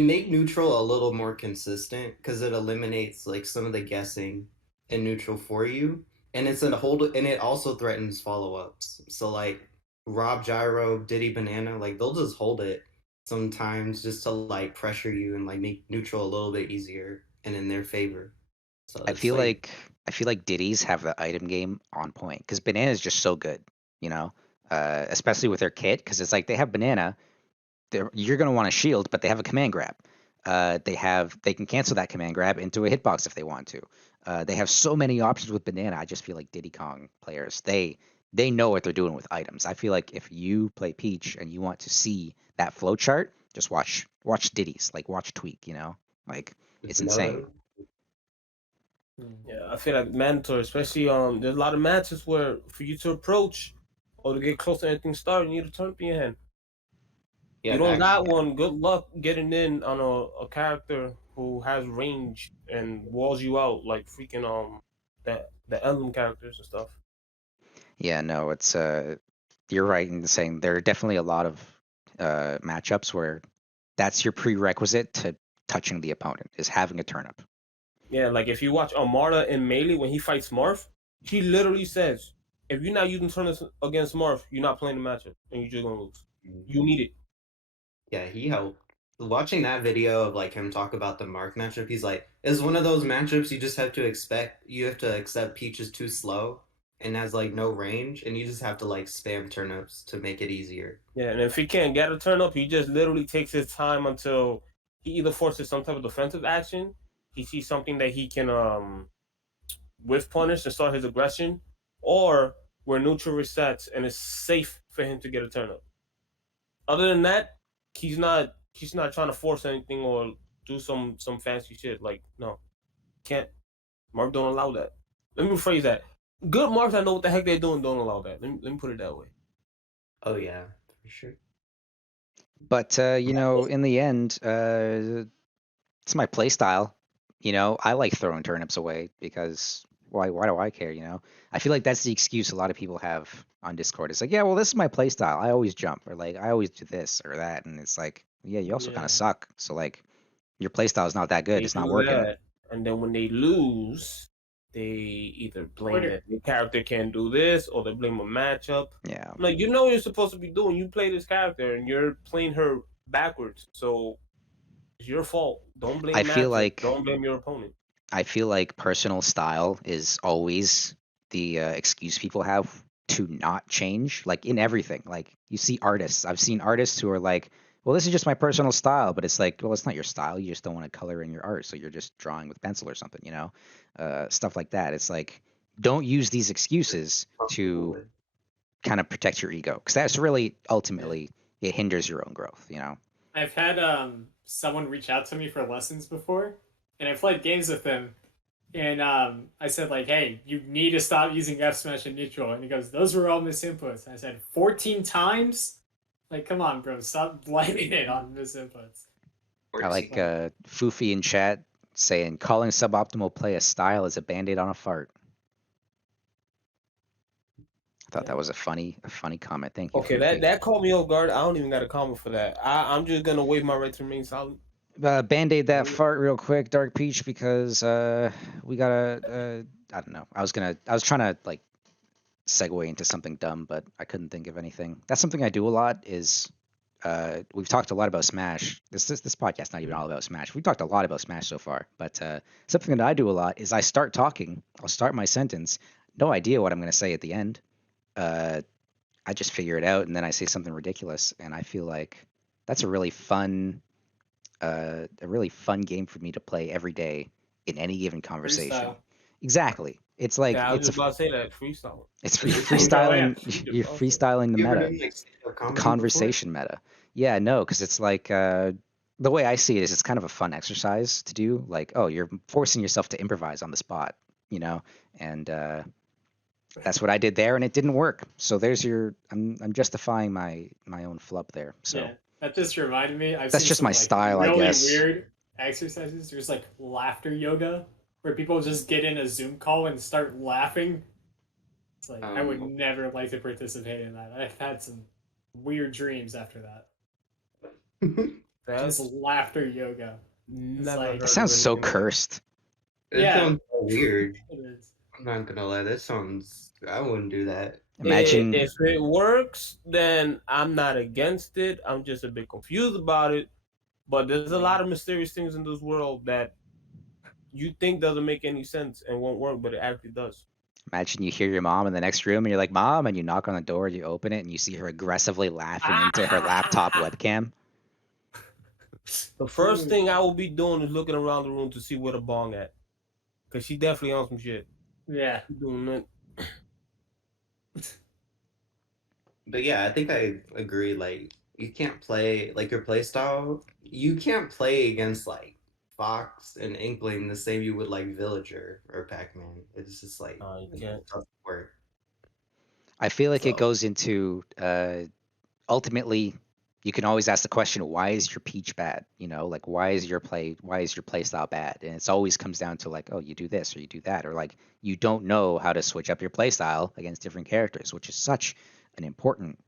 make neutral a little more consistent because it eliminates like some of the guessing in neutral for you, and it also threatens follow-ups. So like Rob Gyro, Diddy Banana, like they'll just hold it sometimes just to like pressure you and like make neutral a little bit easier and in their favor. So I it's feel like like I feel like Diddy's have the item game on point because banana is just so good, especially with their kit because it's like they have banana. You're going to want a shield, but they have a command grab. They can cancel that command grab into a hitbox if they want to. They have so many options with banana. I just feel like Diddy Kong players they know what they're doing with items. I feel like if you play Peach and you want to see that flow chart, just watch Diddy's, like watch Tweak. Like it's insane. Yeah, I feel like mandatory, especially there's a lot of matches where for you to approach or to get close to anything starting, you need to turn up in your hand. yeah, You don't got Yeah. one. Good luck getting in on a character who has range and walls you out like freaking the emblem characters and stuff. Yeah, no, it's you're right in saying there are definitely a lot of matchups where that's your prerequisite to touching the opponent is having a turnip. Yeah, like if you watch Amarta in Melee when he fights Marth, he literally says, if you're not using turnips against Marth, you're not playing the matchup and you're just gonna lose. You need it. Yeah, he helped. Watching that video of like him talk about the Mark matchup, he's like, it's one of those matchups you just have to expect. You have to accept Peach is too slow and has like no range, and you just have to like spam turnips to make it easier. Yeah, and if he can't get a turnip, he just literally takes his time until he either forces some type of defensive action, he sees something that he can whiff punish and start his aggression, or where neutral resets and it's safe for him to get a turnip. Other than that, he's not trying to force anything or do some fancy shit. Like, no, can't. Mark don't allow that. Let me rephrase that. Good Marks that know what the heck they're doing don't allow that. Let me put it that way. Oh yeah, for sure. But in the end, it's my play style. I like throwing turnips away because why do I care? I feel like that's the excuse a lot of people have on Discord. It's like, yeah, well, this is my play style. I always jump, or like I always do this or that, and it's like, yeah, you also kind of suck. So like, your play style is not that good. They It's not do working. that, and then when they lose, they either blame that the character can't do this or they blame a matchup. Yeah. Like, you know what you're supposed to be doing. You play this character and you're playing her backwards. So it's your fault. Don't blame I feel matchup. like Don't blame your opponent. I feel like personal style is always the excuse people have to not change, like in everything. Like you see artists. I've seen artists who are like, well, this is just my personal style, but it's like, well, it's not your style. You just don't want to color in your art, so you're just drawing with pencil or something, stuff like that. It's like, don't use these excuses to kind of protect your ego, because that's really ultimately it hinders your own growth. I've had someone reach out to me for lessons before, and I played games with them, and I said like, "Hey, you need to stop using F smash and neutral," and he goes, "Those were all misinputs." And I said, 14 times? Like, come on, bro, stop blaming it on misinputs. I like Foofy in chat saying calling suboptimal play a style is a band-aid on a fart. I thought that was a funny comment. Thank you. Okay, Foofy. that caught me off guard. I don't even got a comment for that. I'm just gonna waive my right to remain silent. Band-aid that fart real quick, Dark.Pch, because we gotta I don't know. I was trying to like segue into something dumb, but I couldn't think of anything. That's something I do a lot. Is we've talked a lot about Smash. This podcast not even all about Smash. We've talked a lot about Smash so far, but something that I do a lot is I start talking. I'll start my sentence, no idea what I'm going to say at the end. I just figure it out, and then I say something ridiculous, and I feel like that's a really fun game for me to play every day in any given conversation. Freestyle. Exactly. It's like Yeah, I was it's just about to say that freestyle. it's Yeah. freestyling. You're freestyling the You ever meta, done, like, stand-up the comedy conversation meta. Yeah, no, because it's like the way I see it is it's kind of a fun exercise to do. Like, oh, you're forcing yourself to improvise on the spot, and that's what I did there, and it didn't work. So there's your I'm justifying my own flub there. So Yeah, that just reminded me. I've that's seen just some, my like, style, I really guess. weird exercises. There's like laughter yoga, where people just get in a Zoom call and start laughing. It's like I would never like to participate in that. I've had some weird dreams after that. That's Just laughter yoga. never like- heard That of sounds so anything like that. cursed. It Yeah. sounds so weird. It is. I'm not gonna lie. That sounds. I wouldn't do that. Imagine If it works, then I'm not against it. I'm just a bit confused about it. But there's a lot of mysterious things in this world that you think doesn't make any sense and won't work, but it actually does. Imagine you hear your mom in the next room and you're like, Mom, and you knock on the door, you open it, and you see her aggressively laughing into her laptop webcam. The first thing I will be doing is looking around the room to see where the bong at. Because she definitely on some shit. Yeah. She doing it. But yeah, I think I agree. Like, you can't play like your play style. You can't play against like Fox and Inkling the same you would like Villager or Pac-Man. It's just like You can't. it doesn't work. I feel like it So- goes into ultimately you can always ask the question, why is your Peach bad? Like why is your play style bad? And it always comes down to like, oh, you do this or you do that, or like you don't know how to switch up your play style against different characters, which is such an important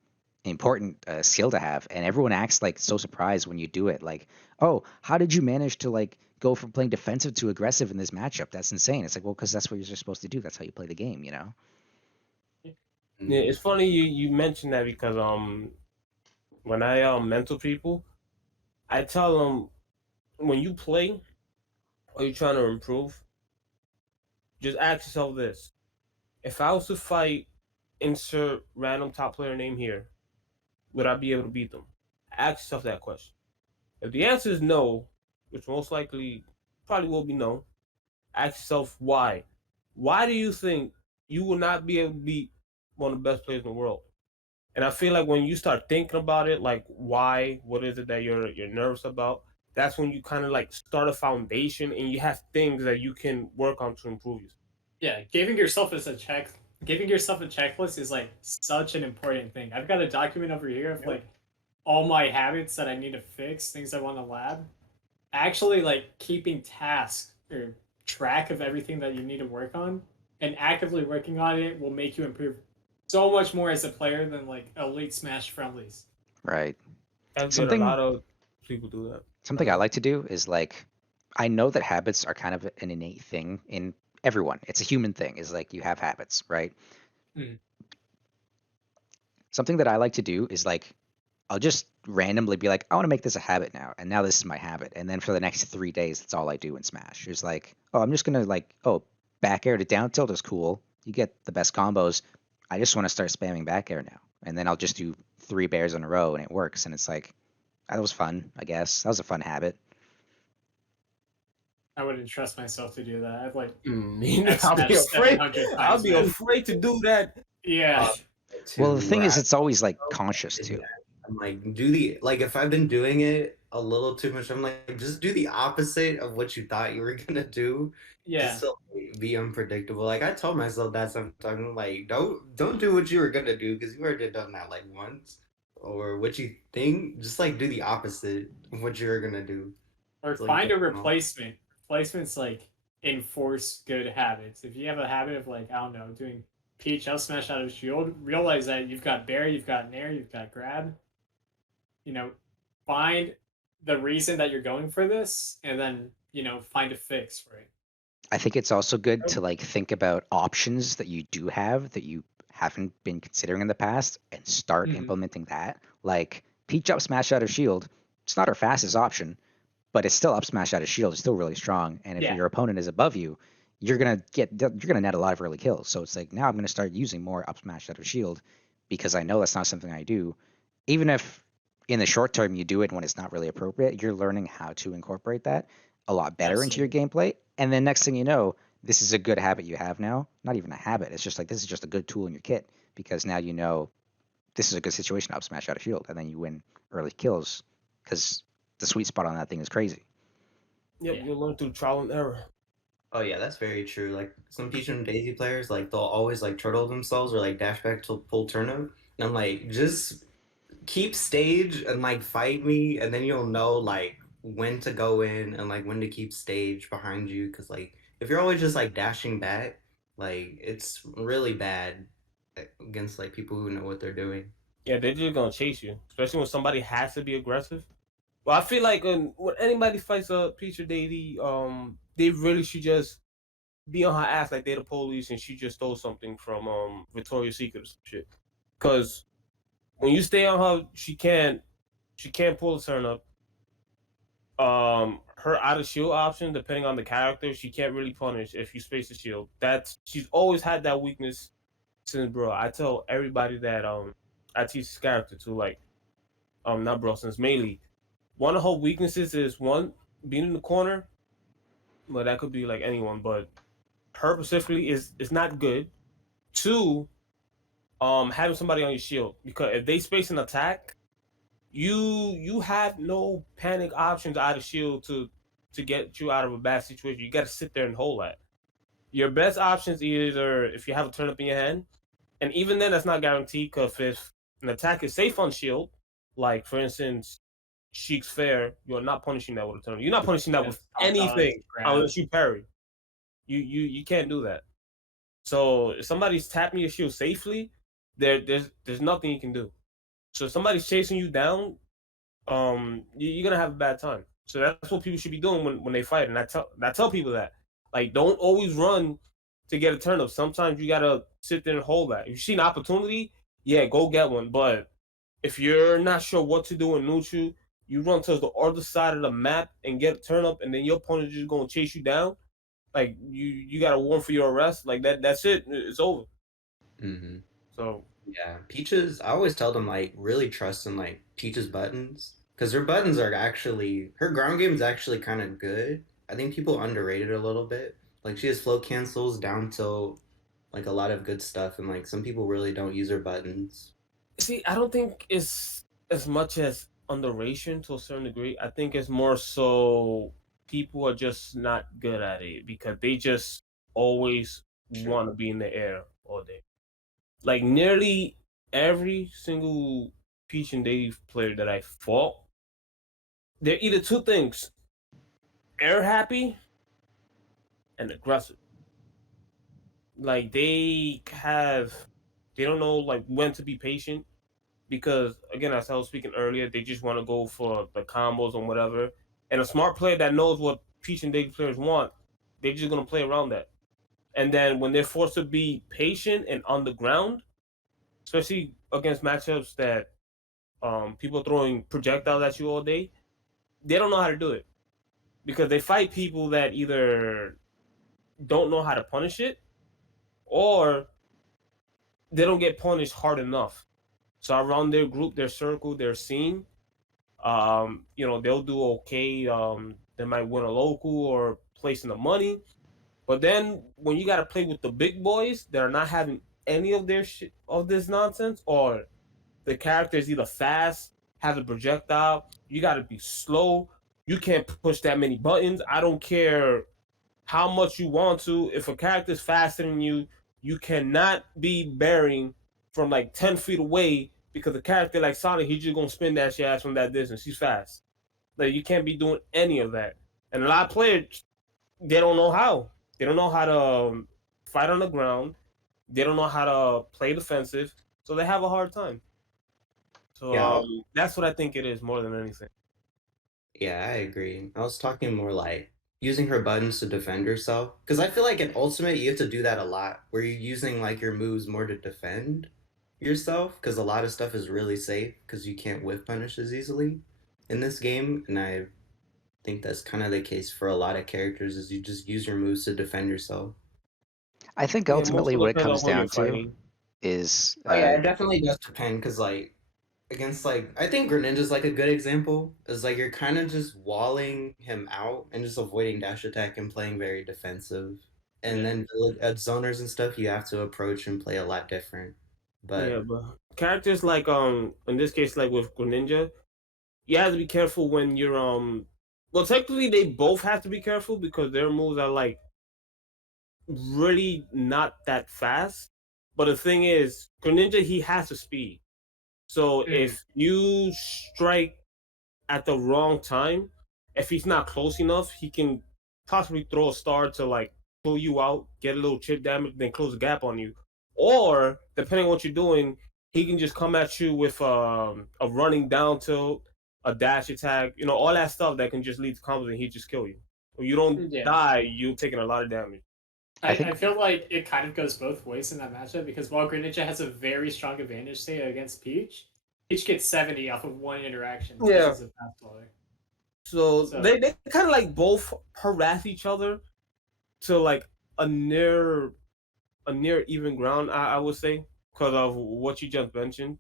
skill to have. And everyone acts like so surprised when you do it. Like, oh, how did you manage to like go from playing defensive to aggressive in this matchup? That's insane. It's like, well, because that's what you're supposed to do. That's how you play the game, Yeah, it's funny you mentioned that because when I mentor people, I tell them when you play or you're trying to improve, just ask yourself this: if I was to fight, insert random top player name here, would I be able to beat them? Ask yourself that question. If the answer is no, which most likely probably will be no, ask yourself why. Why do you think you will not be able to beat one of the best players in the world? And I feel like when you start thinking about it, like why, what is it that you're nervous about? That's when you kind of like start a foundation and you have things that you can work on to improve yourself. Yeah, giving yourself a checklist is like such an important thing. I've got a document over here of like all my habits that I need to fix, things I want to lab. Actually, like keeping tasks or track of everything that you need to work on and actively working on it will make you improve so much more as a player than like elite Smash friendlies. right? That's Something- good. A lot of people do that. Something I like to do is like, I know that habits are kind of an innate thing in everyone. It's a human thing. Is like you have habits, right? Mhm. Something that I like to do is like, I'll just randomly be like, I want to make this a habit now, and now this is my habit. And then for the next 3 days, that's all I do in Smash. It's like, oh, I'm just gonna like, oh, back air to down tilt is cool. You get the best combos. I just want to start spamming back air now, and then I'll just do 3 bears in a row, and it works. And it's like, that was fun. I guess that was a fun habit. I wouldn't trust myself to do that. I'd like I'll be afraid. 700 I'll times, be man. afraid to do that. Yeah. Well, the thing where is, I- it's always like conscious too. I'm like, if I've been doing it a little too much, I'm like, just do the opposite of what you thought you were gonna do. Yeah. Just to like, be unpredictable. Like I told myself that sometimes, I'm like, don't do what you were gonna do because you already done that like once, or what you think. Just like do the opposite of what you were gonna do. Or So, find a you know. replacement. Replacements like enforce good habits. If you have a habit of like, I don't know, doing Peach up smash out of shield, realize that you've got Bear, you've got Nair, you've got Grab. Find the reason that you're going for this and then, find a fix for it. I think it's also good to like think about options that you do have that you haven't been considering in the past and start Mhm. implementing that. Like Peach up smash out of shield, it's not her fastest option, but it's still up smash out of shield. It's still really strong. And if Yeah. your opponent is above you, you're gonna net a lot of early kills. So it's like now I'm gonna start using more up smash out of shield because I know that's not something I do. Even if in the short term you do it when it's not really appropriate, you're learning how to incorporate that a lot better into your gameplay. And then next thing you know, this is a good habit you have now. Not even a habit. It's just like this is just a good tool in your kit because now you know this is a good situation up smash out of shield, and then you win early kills because the sweet spot on that thing is crazy. Yep, Yeah. you'll learn through trial and error. Oh yeah, that's very true. Like some Peach and Daisy players, like they'll always like turtle themselves or like dash back to full turnip, and I'm like, just keep stage and like fight me, and then you'll know like when to go in and like when to keep stage behind you. Because like if you're always just like dashing back, like it's really bad against like people who know what they're doing. Yeah, they're just gonna chase you, especially when somebody has to be aggressive. Well, I feel like when anybody fights a Peach or Daisy, they really should just be on her ass like they're the police and she just stole something from Victoria's Secret or some shit. Cause when you stay on her, she can't pull a turn up. Her out of shield option, depending on the character, she can't really punish if you space the shield. She's always had that weakness since bro. I tell everybody that I teach this character to like not bro since melee. One of her weaknesses is one being in the corner, but that could be like anyone, but her specifically is not good. Two, having somebody on your shield because if they space an attack, you have no panic options out of shield to get you out of a bad situation. You got to sit there and hold that. Your best options either if you have a turn up in your hand, and even then that's not guaranteed because if an attack is safe on shield, like for instance, Sheik's Fair, you're not punishing that with a turn. You're not punishing that with anything unless you parry. You can't do that. So if somebody's tapping your shield safely, there's nothing you can do. So if somebody's chasing you down, you're gonna have a bad time. So that's what people should be doing when they fight. And I tell people that like don't always run to get a turn up. Sometimes you gotta sit there and hold that. If you see an opportunity, yeah, go get one. But if you're not sure what to do in neutral, you run to the other side of the map and get a turn up, and then your opponent is just gonna chase you down. Like you got to warn for your arrest. Like that's it. It's over. Mm-hmm. So yeah, Peaches. I always tell them like really trust in like Peaches buttons because her buttons are actually her ground game is actually kind of good. I think people underrated her a little bit. Like she has flow cancels down till like a lot of good stuff, and like some people really don't use her buttons. see, I don't think it's as much as underration to a certain degree. I think it's more so people are just not good at it because they just always want to be in the air all day. Like nearly every single Peach and Daisy player that I fought, they're either two things: air happy and aggressive. Like they don't know like when to be patient because again, as I was speaking earlier, they just want to go for the combos and whatever. And a smart player that knows what Peach and Daisy players want, they're just gonna play around that. And then when they're forced to be patient and on the ground, especially against matchups that people throwing projectiles at you all day, they don't know how to do it because they fight people that either don't know how to punish it or they don't get punished hard enough. So around their group, their circle, their scene, they'll do okay. They might win a local or place in the money. But then when you got to play with the big boys that are not having any of their shit of this nonsense, or the character is either fast, has a projectile, you got to be slow. You can't push that many buttons. I don't care how much you want to. If a character's faster than you, you cannot be bearing from like 10 feet away because a character like Sonic, he's just gonna spin that shit ass from that distance. He's fast. Like you can't be doing any of that. And a lot of players, they don't know how. They don't know how to fight on the ground. They don't know how to play defensive, so they have a hard time. So that's what I think it is more than anything. Yeah, I agree. I was talking more like using her buttons to defend herself. Because I feel like in Ultimate, you have to do that a lot, where you're using like your moves more to defend yourself, because a lot of stuff is really safe, because you can't whiff punish as easily in this game. And I think that's kind of the case for a lot of characters, is you just use your moves to defend yourself. I think Yeah, most ultimately of it what it depends on comes who you're down to fighting. is Oh yeah, it definitely does depend, because like against like I think Greninja's like a good example. Is like you're kind of just walling him out and just avoiding dash attack and playing very defensive. And Yeah. then at zoners and stuff, you have to approach and play a lot different. But Yeah, but characters like in this case like with Greninja, you have to be careful when you're well technically they both have to be careful because their moves are like really not that fast. But the thing is, Greninja he has the speed. So if you strike at the wrong time, if he's not close enough, he can possibly throw a star to like pull you out, get a little chip damage, then close the gap on you. Or depending on what you're doing, he can just come at you with a running down tilt, a dash attack, all that stuff that can just lead to combos and he just kill you. When you don't Yeah. die, you're taking a lot of damage. I feel like it kind of goes both ways in that matchup because while Greninja has a very strong advantage, say, against Peach, Peach gets 70 off of one interaction. Yeah. She's a fast bowler. So So- they kind of like both harass each other to like a near even ground, I would say, because of what you just mentioned.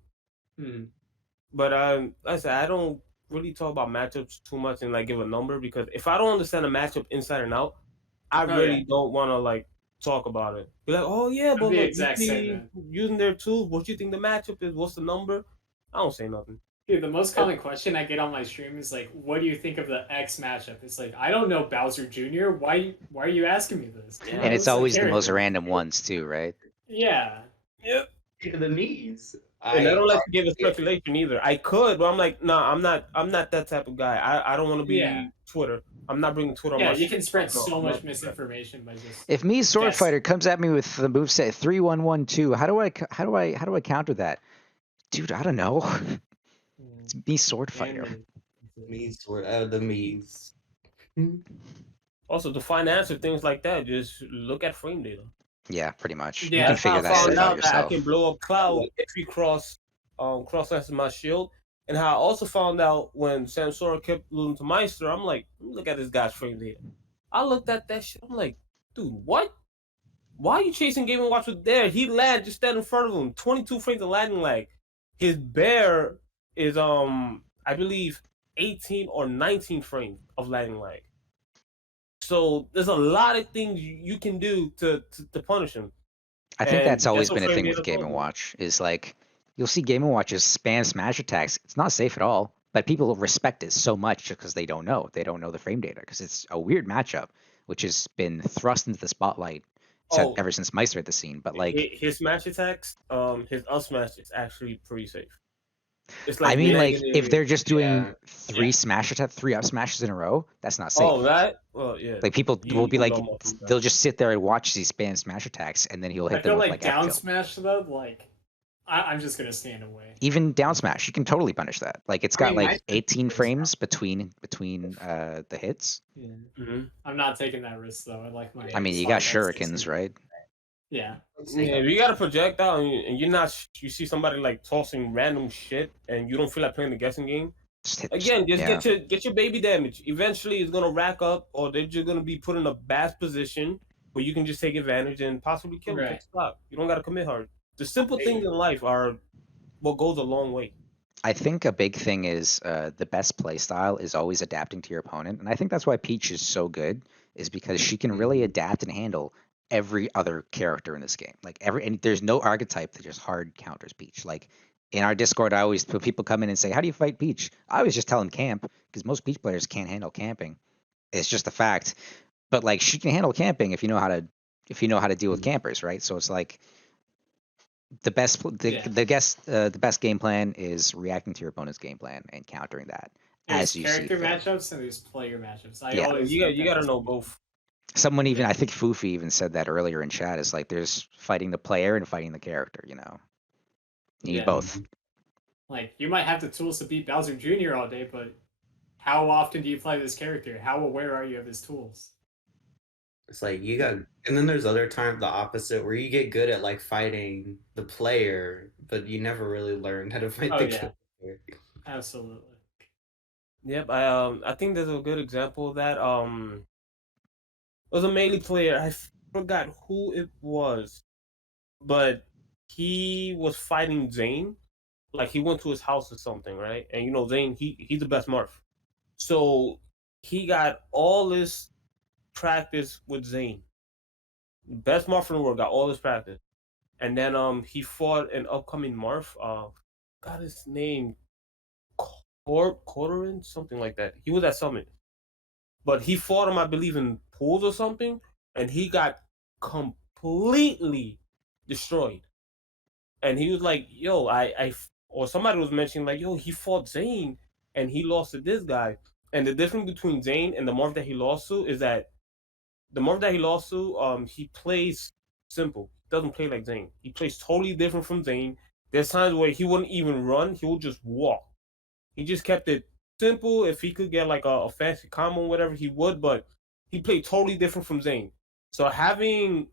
But like I said, I don't really talk about matchups too much and like give a number because if I don't understand a matchup inside and out, I really don't want to like talk about it. Be like, oh yeah, but the look, exact same, using their tools. What do you think the matchup is? What's the number? I don't say nothing. Dude, the most common question I get on my stream is like, "What do you think of the X matchup?" It's like, I don't know Bowser Jr. Why are you asking me this? Yeah. and it's always the most character. random ones too, right? Yeah. Yep. the knees. And I don't like to give a speculation either. I could, but I'm like, no, I'm not that type of guy. I don't want to be Yeah. Twitter. I'm not bringing Twitter on my Yeah, you shit. can spread No, so I'm much not- misinformation by just. If me Sword Yes. Fighter comes at me with the moveset 3-1-1-2, how do I counter that? Dude, I don't know. It's me Sword Fighter. The Mies. Also, to find answer things like that, just look at frame data. Yeah, pretty much. Yeah, You can That's how figure I that found stuff out out that I yourself. can blow up cloud if you cross my shield. And how I also found out when Samsora kept losing to Meister, I'm like, look at this guy's frame data. I looked at that shit. I'm like, dude, what? Why are you chasing Game & Watch with there? He land just stand in front of him. 22 frames of landing lag. His bear is I believe 18 or 19 frames of landing lag. So there's a lot of things you can do to punish him. I think And that's always that's what been a frame thing with data Game told & me. Watch is like you'll see Game & Watches spam smash attacks. It's not safe at all, but people respect it so much because they don't know. They don't know the frame data because it's a weird matchup, which has been thrust into the spotlight ever since Meister hit the scene. But like his smash attacks, his up smash is actually pretty safe. It's I mean, like negative- if they're just doing Yeah. three up smashes in a row, that's not safe. Oh, that? Well, yeah. Like people You will be like, know most of that. they'll just sit there and watch these spam smash attacks, and then he'll I hit feel them with like like F down tilt. smash though, like I'm just gonna stand away. Even down smash, you can totally punish that. Like it's I got mean, like Meister 18 plays frames between the hits. Yeah. Mhm. I'm not taking that risk though. I like my. I mean, you got slot shurikens, X60. right? Yeah. Yeah, if you got a projectile and you're not, you see somebody like tossing random shit and you don't feel like playing the guessing game. Just hit, Again, just yeah. get your baby damage. Eventually, it's gonna rack up, or they're just gonna be put in a bad position where you can just take advantage and possibly kill them. Right. Take the stock. You don't gotta commit hard. The simple things in life are what goes a long way. I think a big thing is the best play style is always adapting to your opponent, and I think that's why Peach is so good, is because she can really adapt and handle every other character in this game. Like and there's no archetype that just hard counters Peach. Like in our Discord, I always put people come in and say, "How do you fight Peach?" I always just tell them camp because most Peach players can't handle camping. It's just a fact. But like she can handle camping if you know how to deal with campers, right? So it's like the best game plan is reacting to your opponent's game plan and countering that There's as you see character fit. matchups and there's player matchups. I Yeah. always You gotta know both. Someone even, I think Fufi even said that earlier in chat, is like there's fighting the player and fighting the character, you need Yeah. both. Like you might have the tools to beat Bowser Jr. all day, but how often do you play this character? How aware are you of his tools? It's like you got, and then there's other times the opposite where you get good at like fighting the player, but you never really learn how to fight Oh the yeah, character. absolutely. Yep, I think there's a good example of that. It was a melee player. I forgot who it was, but he was fighting Zane. Like he went to his house or something, right? And you know, Zane, he's the best Marth. So he got all this practice with Zane. Best Marth in the world, got all this practice. And then he fought an upcoming Marth. Got his name Cordoran, something like that. He was at Summit. But he fought him, I believe, in pools or something, and he got completely destroyed. And he was like, "Yo, or somebody was mentioning like, yo, he fought Zane and he lost to this guy." And the difference between Zane and the Marth that he lost to is that the Marth that he lost to, he plays simple. He doesn't play like Zane. He plays totally different from Zane. There's times where he wouldn't even run; he would just walk. He just kept it simple. If he could get like a fancy combo or whatever, he would, but he played totally different from Zane. So having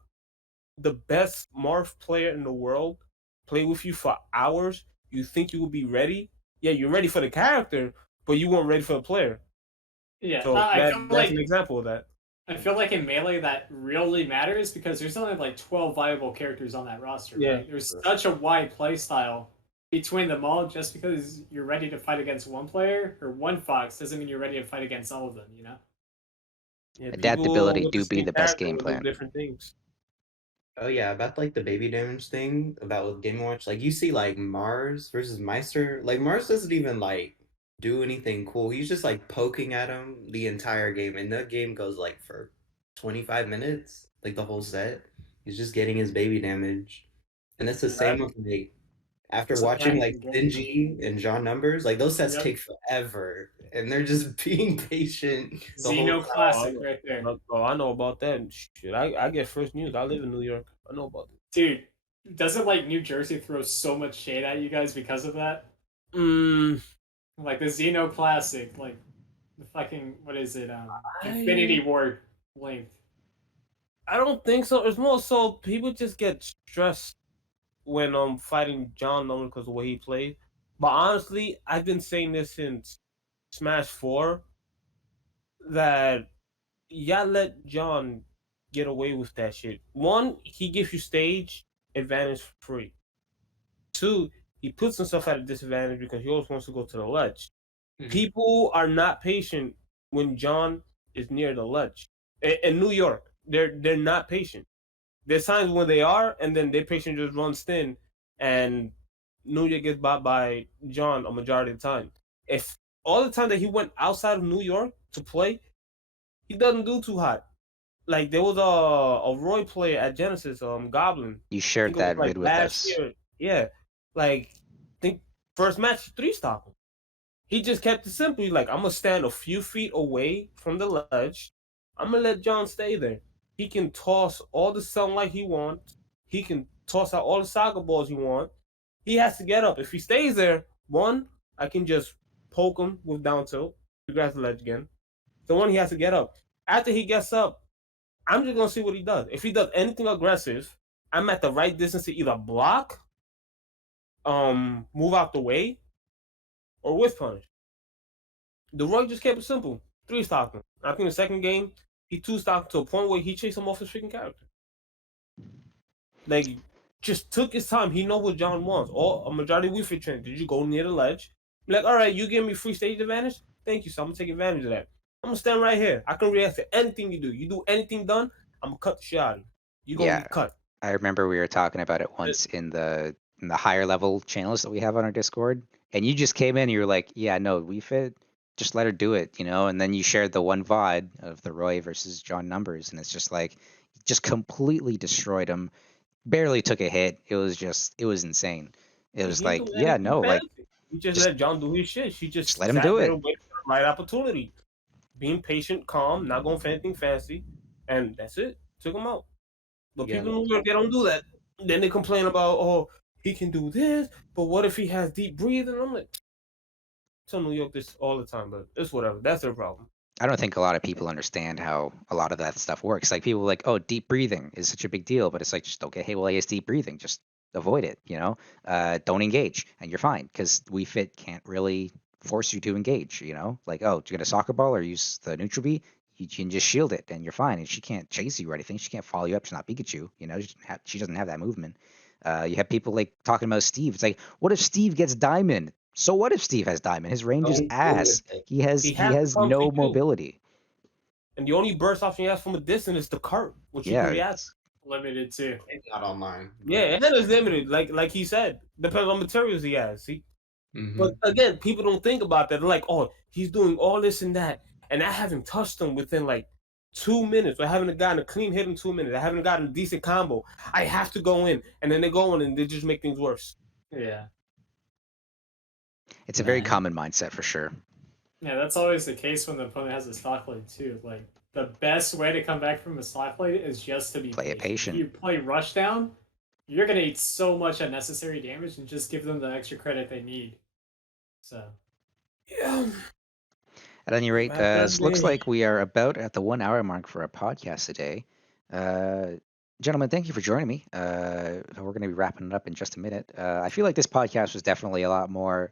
the best Marth player in the world play with you for hours, you think you will be ready. Yeah, you're ready for the character, but you weren't ready for the player. Yeah, So I feel that's like an example of that. I feel like in Melee that really matters because there's only like 12 viable characters on that roster. Yeah. Right? There's such a wide play style between them all. Just because you're ready to fight against one player or one Fox doesn't mean you're ready to fight against all of them. You know? Yeah, Adaptability people with do be same the best character game will do plan. different things. Oh yeah, about like the baby damage thing about with Game Watch, like you see like Mars versus Meister, like Mars doesn't even like do anything cool. He's just like poking at him the entire game, and the game goes like for 25 minutes, like the whole set. He's just getting his baby damage, and it's the same with like after It's a watching like panicking game. Stingy and John Numbers, like those sets Yep. take forever, and they're just being patient the whole Xeno time. Classic right there. Oh, I know about that. Shit, I get first news. I live in New York. I know about that. Dude, doesn't like New Jersey throw so much shade at you guys because of that? Like the Xeno Classic, like the fucking what is it? Infinity War length. I don't think so. It's more so people just get stressed when fighting John Nolan because of the way he plays. But honestly, I've been saying this since Smash 4 that y'all let John get away with that shit. One, he gives you stage advantage for free. Two, he puts himself at a disadvantage because he always wants to go to the ledge. Mhm. People are not patient when John is near the ledge. In New York, they're not patient. There's times when they are, and then their patient just runs thin, and New York gets bought by John a majority of the time. If all the time that he went outside of New York to play, he doesn't do too hot. Like there was a Roy player at Genesis, Goblin. You I shared think it was that like vid with last us. year. Yeah, like I think first match 3-stop him. He just kept it simple. He's like, I'm gonna stand a few feet away from the ledge. I'm gonna let John stay there. He can toss all the sunlight he wants. He can toss out all the soccer balls he wants. He has to get up. If he stays there, one, I can just poke him with down tilt to grab the ledge again. The one he has to get up. After he gets up, I'm just gonna see what he does. If he does anything aggressive, I'm at the right distance to either block, move out the way, or whiff punish. The Roy just kept it simple. 3-stopped him. I think the second game, he 2-stopped to a point where he chased him off his freaking character. Like, just took his time. He know what John wants. Or a majority of Wii Fit train. Did you go near the ledge? Be like, all right, you give me free stage advantage? Thank you, so I'm gonna take advantage of that. I'm gonna stand right here. I can react to anything you do. You do anything done, I'm gonna cut the shit out of you. You're gonna Yeah. be cut. I remember we were talking about it once in the higher level channels that we have on our Discord, and you just came in and you were like, "Yeah, no, we fit. Just let her do it," you know. And then you shared the one VOD of the Roy versus John Numbers, and it's just like, just completely destroyed him. Barely took a hit. It was insane. It was He like, do yeah, anything no, like fancy. You just just- let John do his shit. She just let him sat do there it. and waited for the right opportunity. Being patient, calm, not going for anything fancy, and that's it. Took him out. But Yeah. people in New York, they don't do that. Then they complain about, oh, he can do this, but what if he has deep breathing? I'm like, tell New York this all the time, but it's whatever. That's their problem. I don't think a lot of people understand how a lot of that stuff works. Like people are like, oh, deep breathing is such a big deal, but it's like just okay, hey, well, it's deep breathing, just avoid it, don't engage, and you're fine because We Fit can't really force you to engage, like oh, to get a soccer ball or use the neutral B, you can just shield it and you're fine, and she can't chase you or anything, she can't follow you up, she's not Pikachu, she doesn't have that movement. You have people like talking about Steve. It's like, what if Steve gets diamond? So what if Steve has diamond? His range is ass. He He has has to come no to you. mobility. And the only burst option you have from a distance is the cart, which you Yeah. can react. Limited too. It's not on mine. Yeah, and it's limited. Like he said, depends on materials he has. See, Mhm. but again, people don't think about that. They're like, oh, he's doing all this and that, and I haven't touched him within like 2 minutes. I haven't gotten a clean hit in 2 minutes. I haven't gotten a decent combo. I have to go in, and then they go in and they just make things worse. Yeah. It's a very Man. common mindset for sure. Yeah, that's always the case when the opponent has a stock lead too. Like the best way to come back from a stock lead is just to be Play it patient. If you play rush down, you're gonna eat so much unnecessary damage and just give them the extra credit they need. So Yeah. At any rate, Back that looks day. like we are about at the 1 hour mark for our podcast today. Gentlemen, thank you for joining me. We're going to be wrapping it up in just a minute. I feel like this podcast was definitely a lot more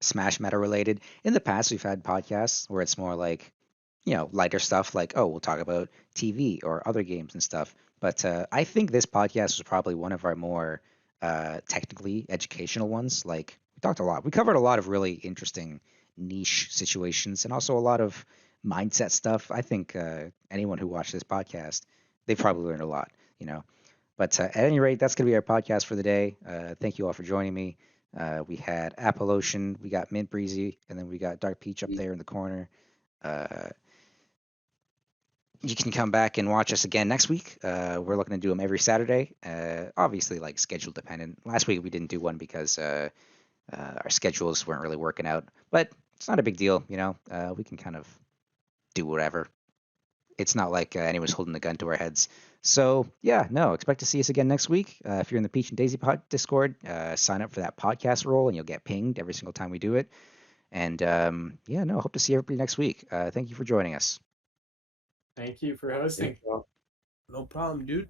Smash meta related. In the past, we've had podcasts where it's more like, lighter stuff like, oh, we'll talk about TV or other games and stuff. But I think this podcast was probably one of our more technically educational ones. Like, we covered a lot of really interesting niche situations and also a lot of mindset stuff. I think anyone who watched this podcast, they've probably learned a lot, But at any rate, that's going to be our podcast for the day. Thank you all for joining me. We had Apolotion, we got Mint Breezy, and then we got Dark.Pch up there in the corner. You can come back and watch us again next week. We're looking to do them every Saturday. Obviously, like schedule dependent. Last week we didn't do one because our schedules weren't really working out, but it's not a big deal, we can kind of do whatever. It's not like anyone's holding the gun to our heads. So yeah, no, expect to see us again next week. If you're in the Peach and Daisy Discord, sign up for that podcast role and you'll get pinged every single time we do it. And hope to see everybody next week. Thank you for joining us. thank you for hosting. No problem, dude.